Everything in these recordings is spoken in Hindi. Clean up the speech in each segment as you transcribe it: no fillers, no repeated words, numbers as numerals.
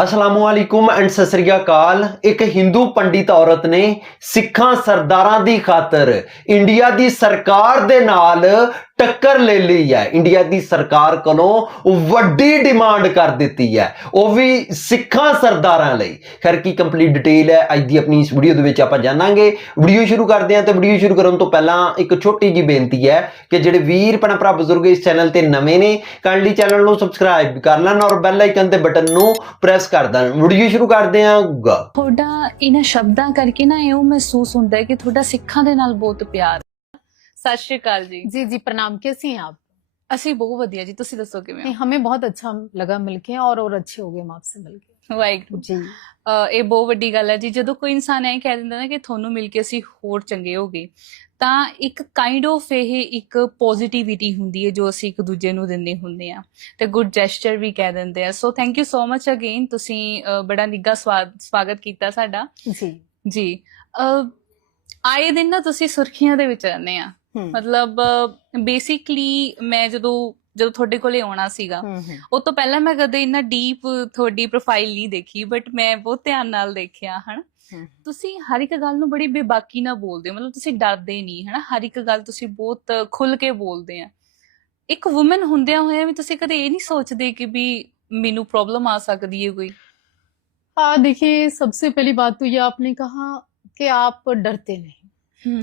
असलामुअलैकुम एंड सत श्री अकाल। एक हिंदू पंडित औरत ने सिखा सरदारां दी खातर इंडिया दी सरकार दे नाल टक्कर ले ली है। इंडिया दी सरकार कोलों वड्डी डिमांड कर दी है, वह भी सिखा सरदारां लई। खैर की कंप्लीट डिटेल है अज दी अपनी इस वीडियो दे विच आपां जानांगे। वीडियो शुरू करदे हां ते वीडियो शुरू करन तो पहला एक छोटी जी बेनती है कि जिहड़े वीर भैण भरा बजुर्ग इस चैनल ते नवे ने काइंडली चैनल नूं सबसक्राइब कर लैण और बैल आइकन ते बटन नूं प्रेस कर दें। वीडियो शुरू करते हैं। थोड़ा इन्हां शब्दां करके ना इउं महसूस होंदा है कि थोड़ा सिखां दे नाल बहुत प्यार। सत श्री अकाल जी। जी जी प्रणाम। कैसी हैं आप? ਅਸੀਂ ਬਹੁਤ ਵਧੀਆ ਜੀ, ਤੁਸੀਂ ਦੱਸੋ ਕਿਵੇਂ नहीं, ਹੋ? हमें बहुत अच्छा लगा मिलके और अच्छे हो गए हम आपसे मिलके। ਵਾਹਿਗੁਰੂ। जी ਇਹ ਬਹੁਤ ਵੱਡੀ ਗੱਲ ਹੈ ਜੀ, ਜਦੋਂ ਕੋਈ ਇਨਸਾਨ ਇਹ ਕਹਿ ਦਿੰਦਾ ਨਾ ਕਿ ਤੁਹਾਨੂੰ ਮਿਲ ਕੇ ਅਸੀਂ ਹੋਰ ਚੰਗੇ ਹੋ ਗਏ, ਤਾਂ ਇੱਕ ਕਾਈਂਡ ਆਫ ਇਹ ਇੱਕ ਪੋਜ਼ਿਟਿਵਿਟੀ ਹੁੰਦੀ ਹੈ ਜੋ ਅਸੀਂ ਇੱਕ ਦੂਜੇ ਨੂੰ ਦਿੰਦੇ ਹੁੰਦੇ ਆ ਤੇ ਗੁੱਡ ਜੈਸਚਰ ਵੀ ਕਹਿ ਦਿੰਦੇ ਆ। So thank you so much again, ਤੁਸੀਂ ਬੜਾ ਨਿੱਘਾ ਸਵਾਗਤ ਕੀਤਾ ਸਾਡਾ जी ਜੀ। ਆਏ ਦਿਨ ਨਾ ਤੁਸੀਂ ਸੁਰਖੀਆਂ ਦੇ ਵਿੱਚ ਰਹਿੰਦੇ ਆ। ਮਤਲਬ ਬੇਸਿਕਲੀ ਮੈਂ ਜਦੋਂ ਤੁਹਾਡੇ ਕੋਲੇ ਆਉਣਾ ਸੀਗਾ ਉਹ ਤੋਂ ਪਹਿਲਾਂ ਮੈਂ ਕਦੇ ਇੰਨਾ ਡੀਪ ਤੁਹਾਡੀ ਪ੍ਰੋਫਾਈਲ ਨਹੀਂ ਦੇਖੀ, ਬਟ ਮੈਂ ਬਹੁਤ ਧਿਆਨ ਨਾਲ ਦੇਖਿਆ ਹਨ। ਤੁਸੀਂ ਹਰ ਇੱਕ ਗੱਲ ਨੂੰ ਬੜੀ ਬੇਬਾਕੀ ਨਾਲ ਬੋਲਦੇ ਹੋ, ਮਤਲਬ ਤੁਸੀਂ ਡਰਦੇ ਨਹੀਂ ਹਨਾ, ਹਰ ਇੱਕ ਗੱਲ ਤੁਸੀਂ ਬਹੁਤ ਖੁੱਲ ਕੇ ਬੋਲਦੇ ਆ। ਇੱਕ ਵੂਮਨ ਹੁੰਦਿਆਂ ਹੋਇਆ ਵੀ ਤੁਸੀਂ ਕਦੇ ਇਹ ਨਹੀਂ ਸੋਚਦੇ ਕਿ ਵੀ ਮੈਨੂੰ ਪ੍ਰੋਬਲਮ आ सकती है कोई? हाँ, देखिए सबसे पहली बात तो ये आपने कहा कि आप डरते नहीं।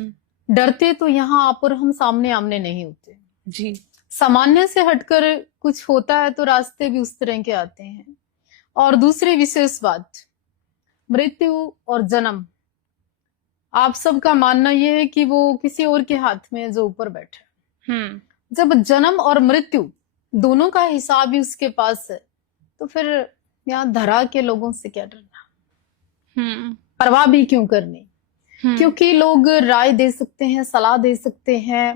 डरते तो यहाँ आप और हम सामने आमने नहीं होते जी। सामान्य से हटकर कुछ होता है तो रास्ते भी उस तरह के आते हैं। और दूसरी विशेष बात, मृत्यु और जन्म, आप सबका मानना ये है कि वो किसी और के हाथ में है जो ऊपर बैठे। जब जन्म और मृत्यु दोनों का हिसाब ही उसके पास है तो फिर यहाँ धरा के लोगों से क्या डरना, परवाह भी क्यों करनी। क्योंकि लोग राय दे सकते हैं, सलाह दे सकते हैं,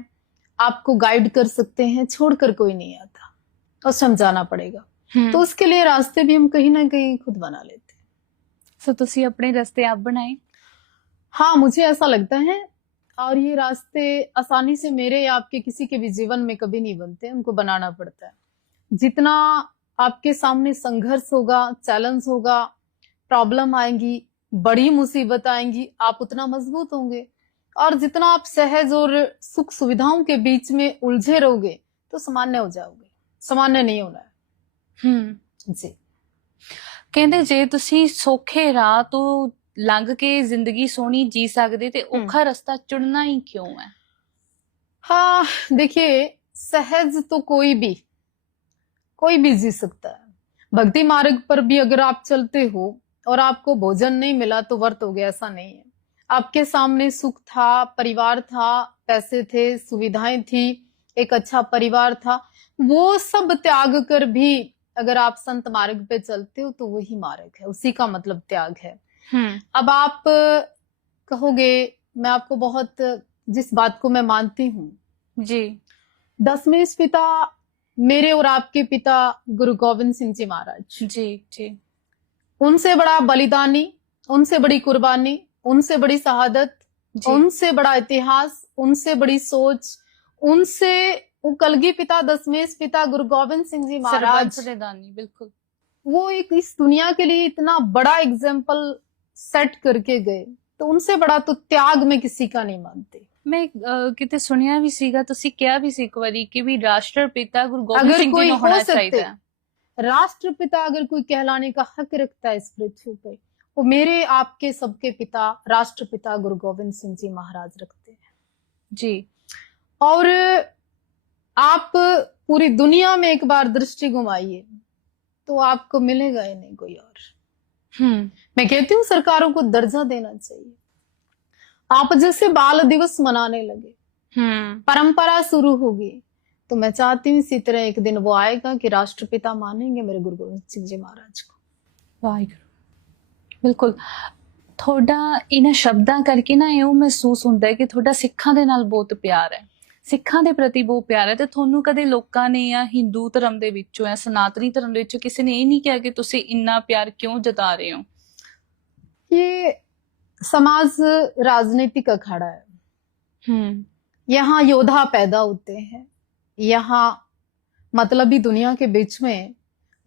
आपको गाइड कर सकते हैं, छोड़कर कोई नहीं आता और समझाना पड़ेगा। तो उसके लिए रास्ते भी हम कहीं ना कहीं खुद बना लेते हैं। सो तुसी अपने रास्ते आप बनाए? हाँ, मुझे ऐसा लगता है। और ये रास्ते आसानी से मेरे या आपके किसी के भी जीवन में कभी नहीं बनते, उनको बनाना पड़ता है। जितना आपके सामने संघर्ष होगा, चैलेंज होगा, प्रॉब्लम आएंगी, बड़ी मुसीबत आएंगी, आप उतना मजबूत होंगे। और जितना आप सहज और सुख सुविधाओं के बीच में उलझे रहोगे तो सामान्य हो जाओगे। सामान्य नहीं होना है। जी। ਕਹਿੰਦੇ ਜੇ ਤੁਸੀਂ ਸੌਖੇ ਰਾਹ ਤੋਂ ਲੰਘ ਕੇ ਜ਼ਿੰਦਗੀ ਸੋਹਣੀ ਜੀ ਸਕਦੇ ਤੇ ਔਖਾ ਰਸਤਾ ਚੁਣਨਾ ਹੀ ਕਿਉਂ ਹੈ? हाँ, देखिए सहज तो कोई भी जी सकता है। भक्ति मार्ग पर भी अगर आप चलते हो और आपको भोजन नहीं मिला तो व्यर्थ हो गया, ऐसा नहीं है। आपके सामने सुख था, परिवार था, पैसे थे, सुविधाएं थी, एक अच्छा परिवार था, वो सब त्याग कर भी अगर आप संत मार्ग पे चलते हो तो वही मार्ग है, उसी का मतलब त्याग है। अब आप कहोगे, मैं आपको बहुत जिस बात को मैं मानती हूँ जी, दसवें पिता मेरे और आपके पिता गुरु गोविंद सिंह जी महाराज जी जी, उनसे बड़ा बलिदानी, उनसे बड़ी कुर्बानी, उनसे बड़ी शहादत, उनसे बड़ा इतिहास, उनसे बड़ी सोच, उनसे वो कलगी पिता दशमेश पिता गुरु गोविंद सिंह जी महाराज, बिल्कुल, वो एक इस दुनिया के लिए इतना बड़ा एग्जाम्पल सेट करके गए, तो उनसे बड़ा तो त्याग में किसी का नहीं मानते। मैं किते सुनिया भी सीगा, ਤੁਸੀਂ ਕਿਹਾ ਵੀ ਸੀ ਇੱਕ ਵਾਰੀ ਕਿ ਵੀ ਰਾਸ਼ਟਰਪਿਤਾ ਗੁਰੂ ਗੋਬਿੰਦ ਸਿੰਘ ਜੀ ਨੂੰ ਹੋਣਾ ਚਾਹੀਦਾ ਹੈ। राष्ट्रपिता अगर कोई कहलाने का हक रखता है इस पृथ्वी पे, वो मेरे आपके सबके पिता राष्ट्रपिता गुरु गोविंद सिंह जी महाराज रखते हैं जी। और आप पूरी दुनिया में एक बार दृष्टि घुमाइए तो आपको मिलेगा ही नहीं कोई और। मैं कहती हूँ सरकारों को दर्जा देना चाहिए। आप जैसे बाल दिवस मनाने लगे, परंपरा शुरू होगी, तो मैं चाहती हूँ इसी तरह एक दिन वो आएगा कि राष्ट्रपिता मानेंगे मेरे गुरु गोविंद सिंह जी महाराज को। ਵਾਹਿਗੁਰੂ। ਬਿਲਕੁਲ, ਤੁਹਾਡਾ ਇਹਨਾਂ ਸ਼ਬਦਾਂ ਕਰਕੇ ਨਾ ਇਉਂ ਮਹਿਸੂਸ ਹੁੰਦਾ ਹੈ ਕਿ ਤੁਹਾਡਾ ਸਿੱਖਾਂ ਦੇ ਨਾਲ ਬਹੁਤ ਪਿਆਰ ਹੈ, ਸਿੱਖਾਂ ਦੇ ਪ੍ਰਤੀ ਬਹੁਤ ਪਿਆਰ ਹੈ। ਤੇ ਤੁਹਾਨੂੰ ਕਦੇ ਲੋਕਾਂ ਨੇ ਜਾਂ ਹਿੰਦੂ ਧਰਮ ਦੇ ਵਿੱਚੋਂ ਜਾਂ ਸਨਾਤਨੀ ਧਰਮ ਦੇ ਵਿੱਚੋਂ ਕਿਸੇ ਨੇ ਇਹ ਨਹੀਂ ਕਿਹਾ ਕਿ ਤੁਸੀਂ ਇੰਨਾ ਪਿਆਰ ਕਿਉਂ ਜਤਾ ਰਹੇ ਹੋ? ये समाज राजनीतिक अखाड़ा है। यहाँ योद्धा पैदा होते हैं, यहाँ मतलबी दुनिया के बीच में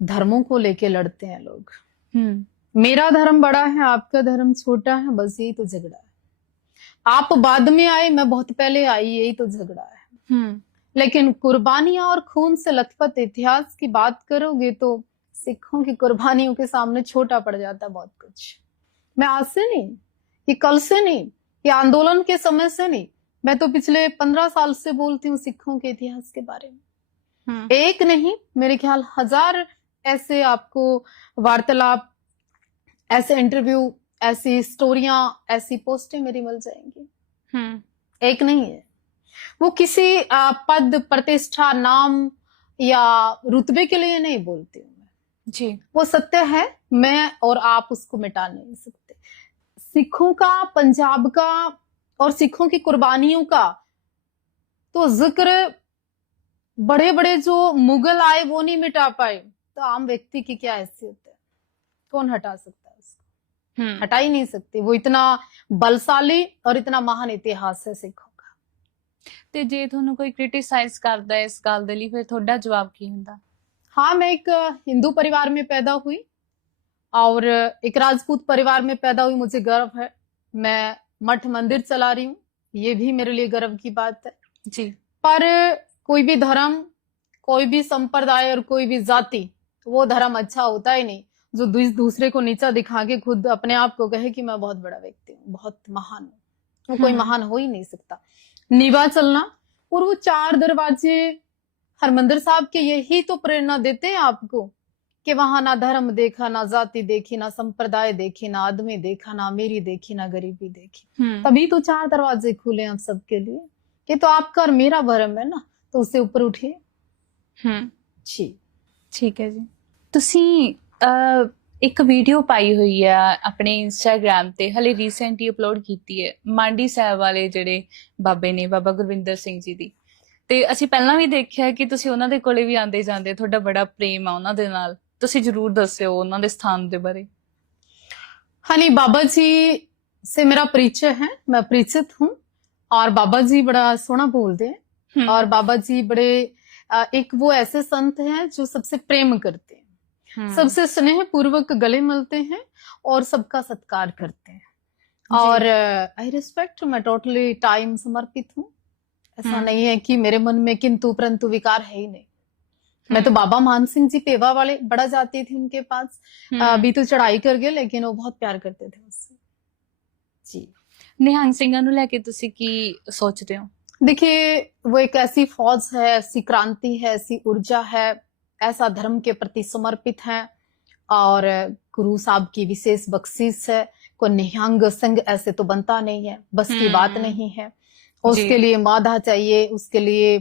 धर्मों को लेके लड़ते हैं लोग। मेरा धर्म बड़ा है, आपका धर्म छोटा है, बस यही तो झगड़ा है। आप बाद में आए, मैं बहुत पहले आई, यही तो झगड़ा है। लेकिन कुर्बानियां और खून से लथपथ इतिहास की बात करोगे तो सिखों की कुर्बानियों के सामने छोटा पड़ जाता बहुत कुछ। मैं आज से नहीं, ये कल से नहीं, ये आंदोलन के समय से नहीं, मैं तो पिछले 15 साल से बोलती हूँ सिखों के इतिहास के बारे में। एक नहीं, मेरे ख्याल 1000 ऐसे आपको वार्तालाप, ऐसे इंटरव्यू, ऐसी स्टोरियां, ऐसी पोस्टें मेरी मिल जाएंगी। एक नहीं है। वो किसी पद, प्रतिष्ठा, नाम या रुतबे के लिए नहीं बोलती हूँ मैं जी। वो सत्य है, मैं और आप उसको मिटा नहीं सकते। सिखों का, पंजाब का और सिखों की कुर्बानियों का तो जिक्र बड़े बड़े जो मुगल आए वो नहीं मिटा पाए, तो आम व्यक्ति की क्या हैसियत है? कौन हटा सकता है उसको? हटा ही नहीं सकते। वो इतना बलशाली और इतना महान इतिहास है सिखों का। ਤੇ ਜੇ ਤੁਹਾਨੂੰ ਕੋਈ ਕ੍ਰਿਟਿਸਾਈਜ਼ ਕਰਦਾ ਹੈ ਇਸ ਗੱਲ ਦੇ ਲਈ, ਫਿਰ ਤੁਹਾਡਾ ਜਵਾਬ ਕੀ ਹੁੰਦਾ? हाँ, मैं एक हिंदू परिवार में पैदा हुई और एक राजपूत परिवार में पैदा हुई। मुझे गर्व है, मैं मठ मंदिर चला रही हूँ, ये भी मेरे लिए गर्व की बात है जी। पर कोई भी धर्म, कोई भी संप्रदाय और कोई भी जाति, वो धर्म अच्छा होता ही नहीं जो दूसरे को नीचा दिखा के खुद अपने आप को कहे कि मैं बहुत बड़ा व्यक्ति हूँ, बहुत महान हूँ। वो कोई महान हो ही नहीं सकता। नीवा चलना और वो 4 दरवाजे हरमंदिर साहब के यही तो प्रेरणा देते हैं आपको कि वहां ना धर्म देखा, ना जाति देखी, ना संप्रदाय देखी, ना आदमी देखा, ना अमीरी देखी, ना गरीबी देखी। तभी तो 4 दरवाजे खुले हैं आप सबके लिए कि तो आपका और मेरा भरम है ना, तो उससे ऊपर उठिए। जी ठीक है जी। ਤੁਸੀਂ ਇੱਕ ਵੀਡੀਓ ਪਾਈ ਹੋਈ ਆ ਆਪਣੇ ਇੰਸਟਾਗ੍ਰਾਮ ਤੇ, ਹਲੇ ਰੀਸੈਂਟਲੀ ਅਪਲੋਡ ਕੀਤੀ ਹੈ, ਮਾਂਡੀ ਸਾਹਿਬ ਵਾਲੇ ਜਿਹੜੇ ਬਾਬੇ ਨੇ, ਬਾਬਾ ਗੁਰਵਿੰਦਰ ਸਿੰਘ ਜੀ ਦੀ। ਤੇ ਅਸੀਂ ਪਹਿਲਾਂ ਵੀ ਦੇਖਿਆ ਕਿ ਤੁਸੀਂ ਉਹਨਾਂ ਦੇ ਕੋਲੇ ਵੀ ਆਂਦੇ ਜਾਂਦੇ, ਤੁਹਾਡਾ ਬੜਾ ਪ੍ਰੇਮ ਆ ਉਹਨਾਂ ਦੇ ਨਾਲ। ਤੁਸੀਂ ਜਰੂਰ ਦੱਸਿਓ ਉਹਨਾਂ ਦੇ ਸਥਾਨ ਦੇ ਬਾਰੇ। हाँ नहीं, बाबा जी से मेरा परिचय है, मैं परिचित हूँ और बाबा जी बड़ा सोना बोलते हैं और बाबा जी बड़े एक वो ऐसे संत हैं जो सबसे प्रेम करते हैं, सबसे स्नेह पूर्वक गले मिलते हैं और सबका सत्कार करते हैं और आई रिस्पेक्ट, मैं टोटली टाइम समर्पित हूँ। ऐसा नहीं है कि मेरे मन में किंतु परंतु विकार है ही नहीं। मैं तो बाबा मान सिंह जी पेवा वाले बड़ा जाती थी उनके पास, अभी तो चढ़ाई कर गए, लेकिन वो बहुत प्यार करते थे मुझसे जी। निहंग ਸਿੰਘਾਂ ਨੂੰ ਲੈ ਕੇ ਤੁਸੀਂ ਕੀ ਸੋਚਦੇ ਹੋ? देखिए, वो एक ऐसी फौज है, ऐसी क्रांति है, ऐसी ऊर्जा है, ऐसा धर्म के प्रति समर्पित है और गुरु साहब की विशेष बख्शीश है। कोई निहंग सिंह ऐसे तो बनता नहीं है, बस की बात नहीं है। उसके लिए मादा चाहिए, उसके लिए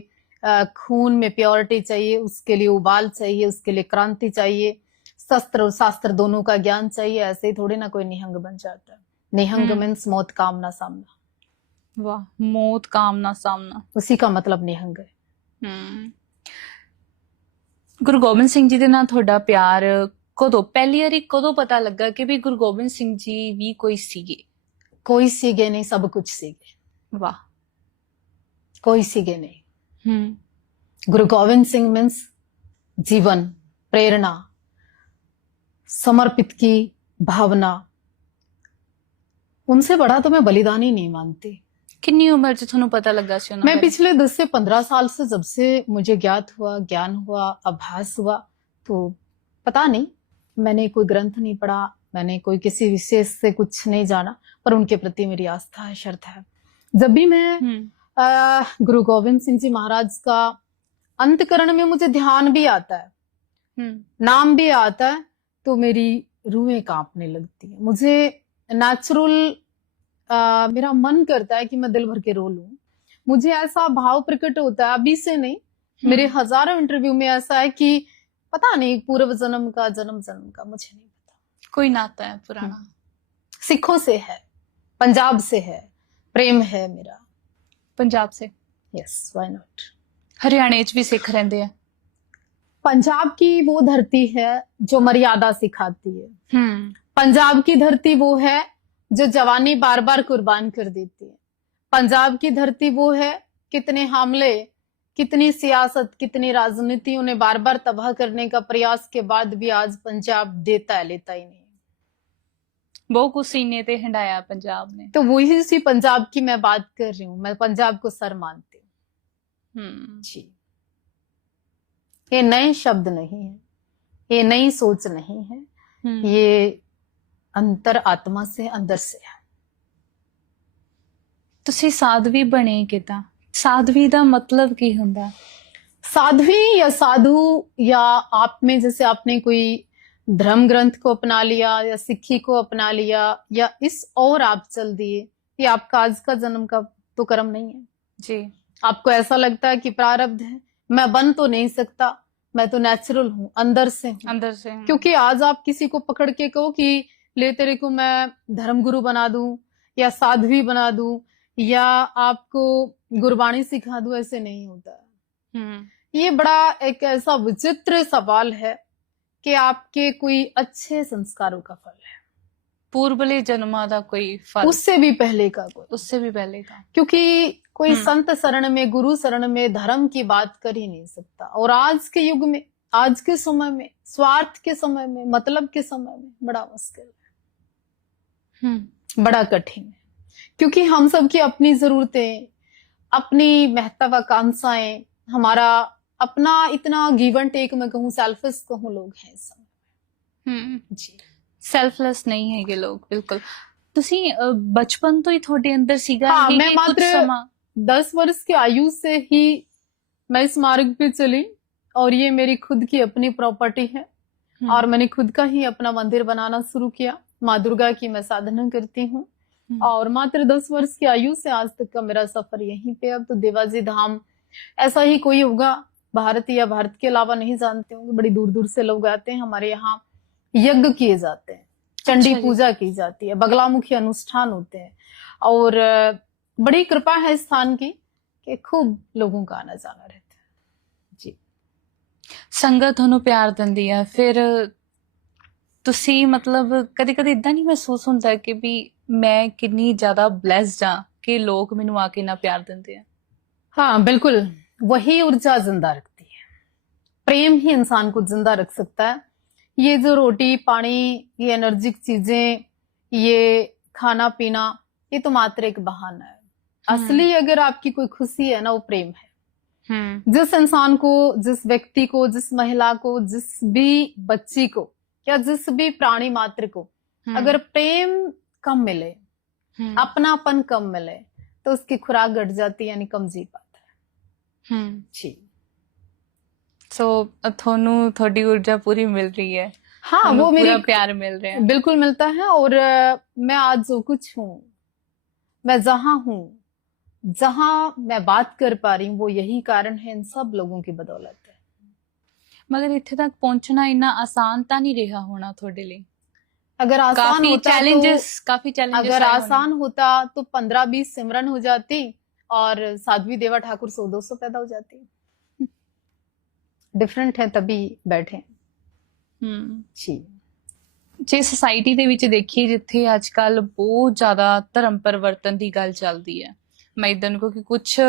खून में प्योरिटी चाहिए, उसके लिए उबाल चाहिए, उसके लिए क्रांति चाहिए, शस्त्र और शास्त्र दोनों का ज्ञान चाहिए। ऐसे ही थोड़ी ना कोई निहंग बन जाता है। निहंग मीन्स मौत कामना सामना। वाह, मौत कामना सामना, उसी का मतलब निहंग है। ਗੁਰੂ ਗੋਬਿੰਦ ਸਿੰਘ ਜੀ ਦੇ ਨਾਲ ਤੁਹਾਡਾ ਪਿਆਰ ਕਦੋਂ, ਪਹਿਲੀ ਵਾਰੀ ਕਦੋਂ ਪਤਾ ਲੱਗਾ ਕਿ ਵੀ ਗੁਰੂ ਗੋਬਿੰਦ ਸਿੰਘ ਜੀ ਵੀ ਕੋਈ ਸੀਗੇ? कोई सीगे नहीं, सब कुछ सीगे। वाह, कोई सीगे नहीं। गुरु गोविंद सिंह मीन्स जीवन, प्रेरणा, समर्पित की भावना। उनसे बड़ा तो मैं बलिदान ही नहीं मानती। कितनी उम्र से ਤੁਹਾਨੂੰ पता लगा ਸੀ ਉਹਨਾਂ मैं पिछले 10 से 15 साल से, जब से मुझे ज्ञात हुआ, ज्ञान हुआ, आभास हुआ, तो पता नहीं, मैंने कोई ग्रंथ नहीं पढ़ा, मैंने कोई किसी विशेष से कुछ नहीं जाना, पर उनके प्रति मेरी आस्था है, श्रद्धा है। जब भी मैं गुरु गोविंद सिंह जी महाराज का अंतकरण में मुझे ध्यान भी आता है, नाम भी आता है, तो मेरी रूहें कांपने लगती है। मुझे नेचुरल मेरा मन करता है कि मैं दिल भर के रो लूं। मुझे ऐसा भाव प्रकट होता है, अभी से नहीं, मेरे हजारों इंटरव्यू में ऐसा है कि पता नहीं पूर्व जन्म का, जन्म का, मुझे नहीं पता। कोई नाता है पुराना, सिखों से है, पंजाब से है, प्रेम है मेरा पंजाब से। Yes, why not. हरियाणा च भी सिख रहंदे हैं। पंजाब की वो धरती है जो मर्यादा सिखाती है। पंजाब की धरती वो है जो जवानी बार बार कुर्बान कर देती है। पंजाब की धरती वो है, कितने हमले, कितनी सियासत, कितनी राजनीति उन्हें बार बार तबाह करने का प्रयास के बाद भी आज पंजाब देता है, लेता ही नहीं। ਬਹੁਤ ਕੁਛ ਸੀਨੇ ਤੇ ਹੰਡਾਇਆ ਪੰਜਾਬ ਨੇ। तो वही उसी पंजाब की मैं बात कर रही हूँ, मैं पंजाब को सर मानती हूँ जी। ये नए शब्द नहीं है, ये नई सोच नहीं है, ये अंतर आत्मा से अंदर से है। ਤੁਸੀਂ ਸਾਧਵੀ ਬਣੇ ਕਿਦਾਂ? ਸਾਧਵੀ ਦਾ ਮਤਲਬ ਕੀ ਹੁੰਦਾ? साध्वी या साधु, या आप में जैसे आपने कोई धर्म ग्रंथ को अपना लिया या सिक्खी को अपना लिया या इस और आप चल दिए, ये आपका आज का जन्म का तो कर्म नहीं है जी। आपको ऐसा लगता है कि प्रारब्ध है, मैं बन तो नहीं सकता, मैं तो नेचुरल हूँ, अंदर से हूँ। अंदर से हूँ। क्योंकि आज आप किसी को पकड़ के कहो कि ले तेरे को मैं धर्मगुरु बना दूं या साध्वी बना दूं या आपको गुरबाणी सिखा दूं, ऐसे नहीं होता। ये बड़ा एक ऐसा विचित्र सवाल है कि आपके कोई अच्छे संस्कारों का फल है, पूर्वले जन्मा का कोई फल, उससे भी पहले का कोई, उससे भी पहले का। क्योंकि कोई संत शरण में, गुरु शरण में धर्म की बात कर ही नहीं सकता। और आज के युग में, आज के समय में, स्वार्थ के समय में, मतलब के समय में बड़ा मुश्किल है, बड़ा कठिन है। क्योंकि हम सबकी अपनी जरूरतें, अपनी महत्वाकांक्षाएं, हमारा अपना इतना गिव एंड टेक, मैं कहूँ सेल्फिश कहूँ, लोग हैं इस समय जी। सेल्फलेस नहीं है ये लोग बिल्कुल। ਤੁਸੀਂ बचपन तो ही थोड़े अंदर सीगा? हाँ, ये मैं कुछ मात्र समा 10 वर्ष की आयु से ही मैं इस मार्ग पे चली, और ये मेरी खुद की अपनी प्रॉपर्टी है, और मैंने खुद का ही अपना मंदिर बनाना शुरू किया। माँ दुर्गा की मैं साधना करती हूँ, और मात्र 10 वर्ष की आयु से आज तक का मेरा सफर यहीं पे। अब तो देवाजी धाम ऐसा ही कोई होगा भारत या भारत के अलावा नहीं जानते होंगे, बड़ी दूर दूर से लोग आते हैं। हमारे यहाँ यज्ञ किए जाते हैं, चंडी पूजा की जाती है, बगलामुखी अनुष्ठान होते हैं, और बड़ी कृपा है इस स्थान की कि खूब लोगों का आना जाना रहता है जी। संगत ਤੁਹਾਨੂੰ ਪਿਆਰ ਦਿੰਦੀ ਹੈ, ਫਿਰ ਤੁਸੀਂ ਮਤਲਬ ਕਦੇ ਕਦੇ ਇਦਾਂ ਨਹੀਂ ਮਹਿਸੂਸ ਹੁੰਦਾ ਕਿ ਵੀ ਮੈਂ ਕਿੰਨੀ ਜ਼ਿਆਦਾ ਬਲੈਸਡ ਹਾਂ ਕਿ ਲੋਕ ਮੈਨੂੰ ਆ ਕੇ ਨਾ ਪਿਆਰ ਦਿੰਦੇ ਆ? हाँ बिल्कुल, वही ऊर्जा जिंदा रखती है। प्रेम ही इंसान को जिंदा रख सकता है। ये जो रोटी पानी, ये एनर्जिक चीजें, ये खाना पीना, ये तो मात्र एक बहाना है। असली अगर आपकी कोई खुशी है ना, वो प्रेम है। जिस इंसान को, जिस व्यक्ति को, जिस महिला को, जिस भी बच्ची को या जिस भी प्राणी मात्र को अगर प्रेम कम मिले, अपनापन कम मिले, तो उसकी खुराक घट जाती है, यानी कम जी पाता है जी। सो थोनू थोड़ी ऊर्जा पूरी मिल रही है? हाँ, वो मेरे प्यार मिल रहे हैं, बिल्कुल मिलता है। और मैं आज जो कुछ हूँ, मैं जहां हूँ, जहां मैं बात कर पा रही हूँ, वो यही कारण है, इन सब लोगों की बदौलत है। मगर इत्थे तक पहुंचना इतना आसान तो नहीं रहा होना थोड़े लिए? अगर आसान काफी होता चैलेंजेस, काफी चैलेंजेस अगर आसान होता तो 15-20 सिमरन हो जाती और साध्वी देवा ठाकुर 100-200 पैदा हो जाती। डिफरेंट है तभी बैठे जी। ਜੇ ਸੋਸਾਇਟੀ ਦੇ ਵਿੱਚ ਦੇਖੀਏ ਜਿੱਥੇ ਅੱਜ ਕੱਲ ਬਹੁਤ ਜ਼ਿਆਦਾ ਧਰਮ ਪਰਿਵਰਤਨ ਦੀ ਗੱਲ ਚੱਲਦੀ ਹੈ, ਮੈਂ ਇਦਾਂ ਨੂੰ ਕਿ ਕੁਝ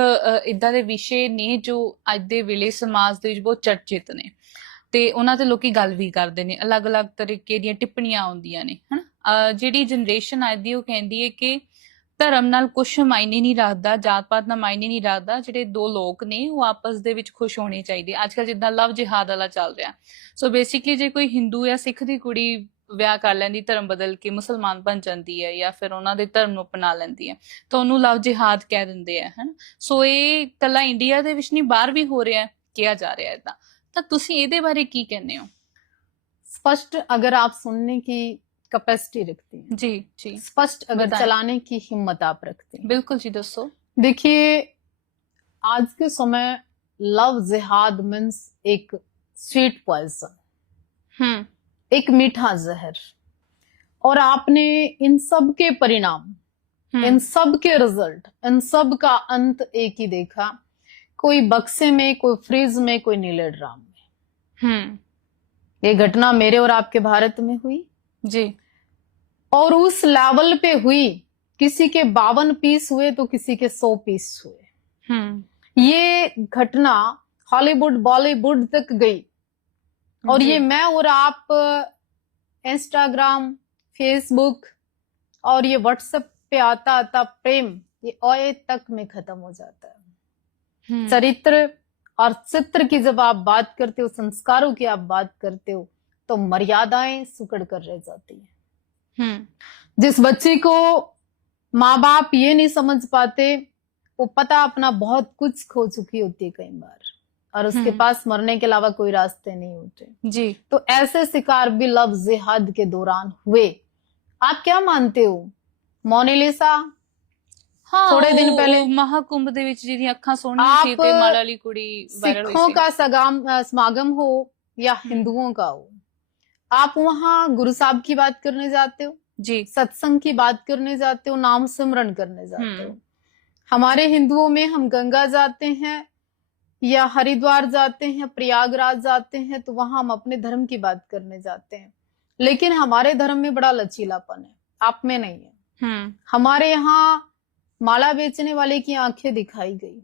ਇਦਾਂ ਦੇ ਵਿਸ਼ੇ ਨੇ ਜੋ ਅੱਜ ਦੇ ਵੇਲੇ ਸਮਾਜ ਦੇ ਵਿੱਚ ਬਹੁਤ ਚਰਚਿਤ ਨੇ, ਤੇ ਉਹਨਾਂ ਤੇ ਲੋਕੀ ਗੱਲ ਵੀ ਕਰਦੇ ਨੇ, ਅਲੱਗ-ਅਲੱਗ ਤਰੀਕੇ ਦੀਆਂ ਟਿੱਪਣੀਆਂ ਆਉਂਦੀਆਂ ਨੇ ਹਨਾ। ਜਿਹੜੀ ਜਨਰੇਸ਼ਨ ਅੱਜ ਦੀ ਉਹ ਕਹਿੰਦੀ ਹੈ ਕਿ ਧਰਮ ਨਾਲ ਕੁਛ ਮਾਇਨੇ ਨਹੀਂ ਰੱਖਦਾ, ਜਾਤ ਪਾਤ ਨਾਲ ਮਾਇਨੇ ਨਹੀਂ ਰੱਖਦਾ, ਜਿਹੜੇ ਦੋ ਲੋਕ ਨੇ ਉਹ ਆਪਸ ਦੇ ਵਿੱਚ ਖੁਸ਼ ਹੋਣੇ ਚਾਹੀਦੇ। ਅੱਜ ਕੱਲ ਜਿੱਦਾਂ ਲਵ ਜਿਹਾਦ ਵਾਲਾ ਚੱਲ ਰਿਹਾ, ਸੋ ਬੇਸਿਕਲੀ ਜੇ ਕੋਈ ਹਿੰਦੂ ਜਾਂ ਸਿੱਖ ਦੀ ਕੁੜੀ ਵਿਆਹ ਕਰ ਲੈਂਦੀ, ਧਰਮ ਬਦਲ ਕੇ ਮੁਸਲਮਾਨ ਬਣ ਜਾਂਦੀ ਹੈ ਜਾਂ ਫਿਰ ਉਹਨਾਂ ਦੇ ਧਰਮ ਨੂੰ ਅਪਣਾ ਲੈਂਦੀ ਹੈ, ਤਾਂ ਉਹਨੂੰ ਲਵ ਜਿਹਾਦ ਕਹਿ ਦਿੰਦੇ ਆ ਹਨਾ। ਸੋ ਇਹ ਇਕੱਲਾ ਇੰਡੀਆ ਦੇ ਵਿੱਚ ਨਹੀਂ, ਬਾਹਰ ਵੀ ਹੋ ਰਿਹਾ, ਕਿਹਾ ਜਾ ਰਿਹਾ ਏਦਾਂ। ਤਾਂ ਤੁਸੀਂ ਇਹਦੇ ਬਾਰੇ ਕੀ ਕਹਿੰਦੇ ਹੋ? स्पष्ट अगर आप सुनने की कैपेसिटी रखती हैं जी जी, स्पष्ट अगर चलाने की हिम्मत आप रखते हैं, बिल्कुल जी, दसो। देखिए आज के समय लव जिहाद मीन्स एक स्वीट पॉइजन, एक मीठा जहर, और आपने इन सब के परिणाम, इन सब के रिजल्ट, इन सब का अंत एक ही देखा, कोई बक्से में, कोई फ्रिज में, कोई नीले ड्राम में। ये घटना मेरे और आपके भारत में हुई जी, और उस लेवल पे हुई, किसी के 52 पीस हुए तो किसी के 100 पीस हुए। ये घटना हॉलीवुड बॉलीवुड तक गई, और ये मैं और आप इंस्टाग्राम, फेसबुक, और ये व्हाट्सएप पे आता आता प्रेम ये ओए तक में खत्म हो जाता है। चरित्र और चित्र की जब आप बात करते हो, संस्कारों की आप बात करते हो, तो मर्यादाएं सुकड़ कर रह जाती है। जिस बच्चे को माँ बाप ये नहीं समझ पाते, वो पता अपना बहुत कुछ खो चुकी होती है कई बार, और उसके पास मरने के अलावा कोई रास्ते नहीं होते जी। तो ऐसे शिकार भी लव जिहाद के दौरान हुए। आप क्या मानते हो, मोनालिसा हाँ, थोड़े दिन पहले महाकुंभ ਦੇ ਵਿੱਚ ਜਿਹਦੀ ਅੱਖਾਂ ਸੋਹਣੀਆਂ ਸੀ ਤੇ ਮਾਲਾ ਵਾਲੀ ਕੁੜੀ ਵਾਇਰਲ ਹੋਈ सिखों ਸੀ। का समागम हो या हिंदुओं का हो, आप वहां गुरु साहब की बात करने जाते हो, जी। सत्संग की बात करने जाते हो, नाम सिमरन करने जाते हो। हमारे हिंदुओं में हम गंगा जाते हैं या हरिद्वार जाते हैं, प्रयागराज जाते हैं, तो वहां हम अपने धर्म की बात करने जाते हैं। लेकिन हमारे धर्म में बड़ा लचीलापन है, आप में नहीं है। हमारे यहाँ माला बेचने वाले की आंखें दिखाई गई।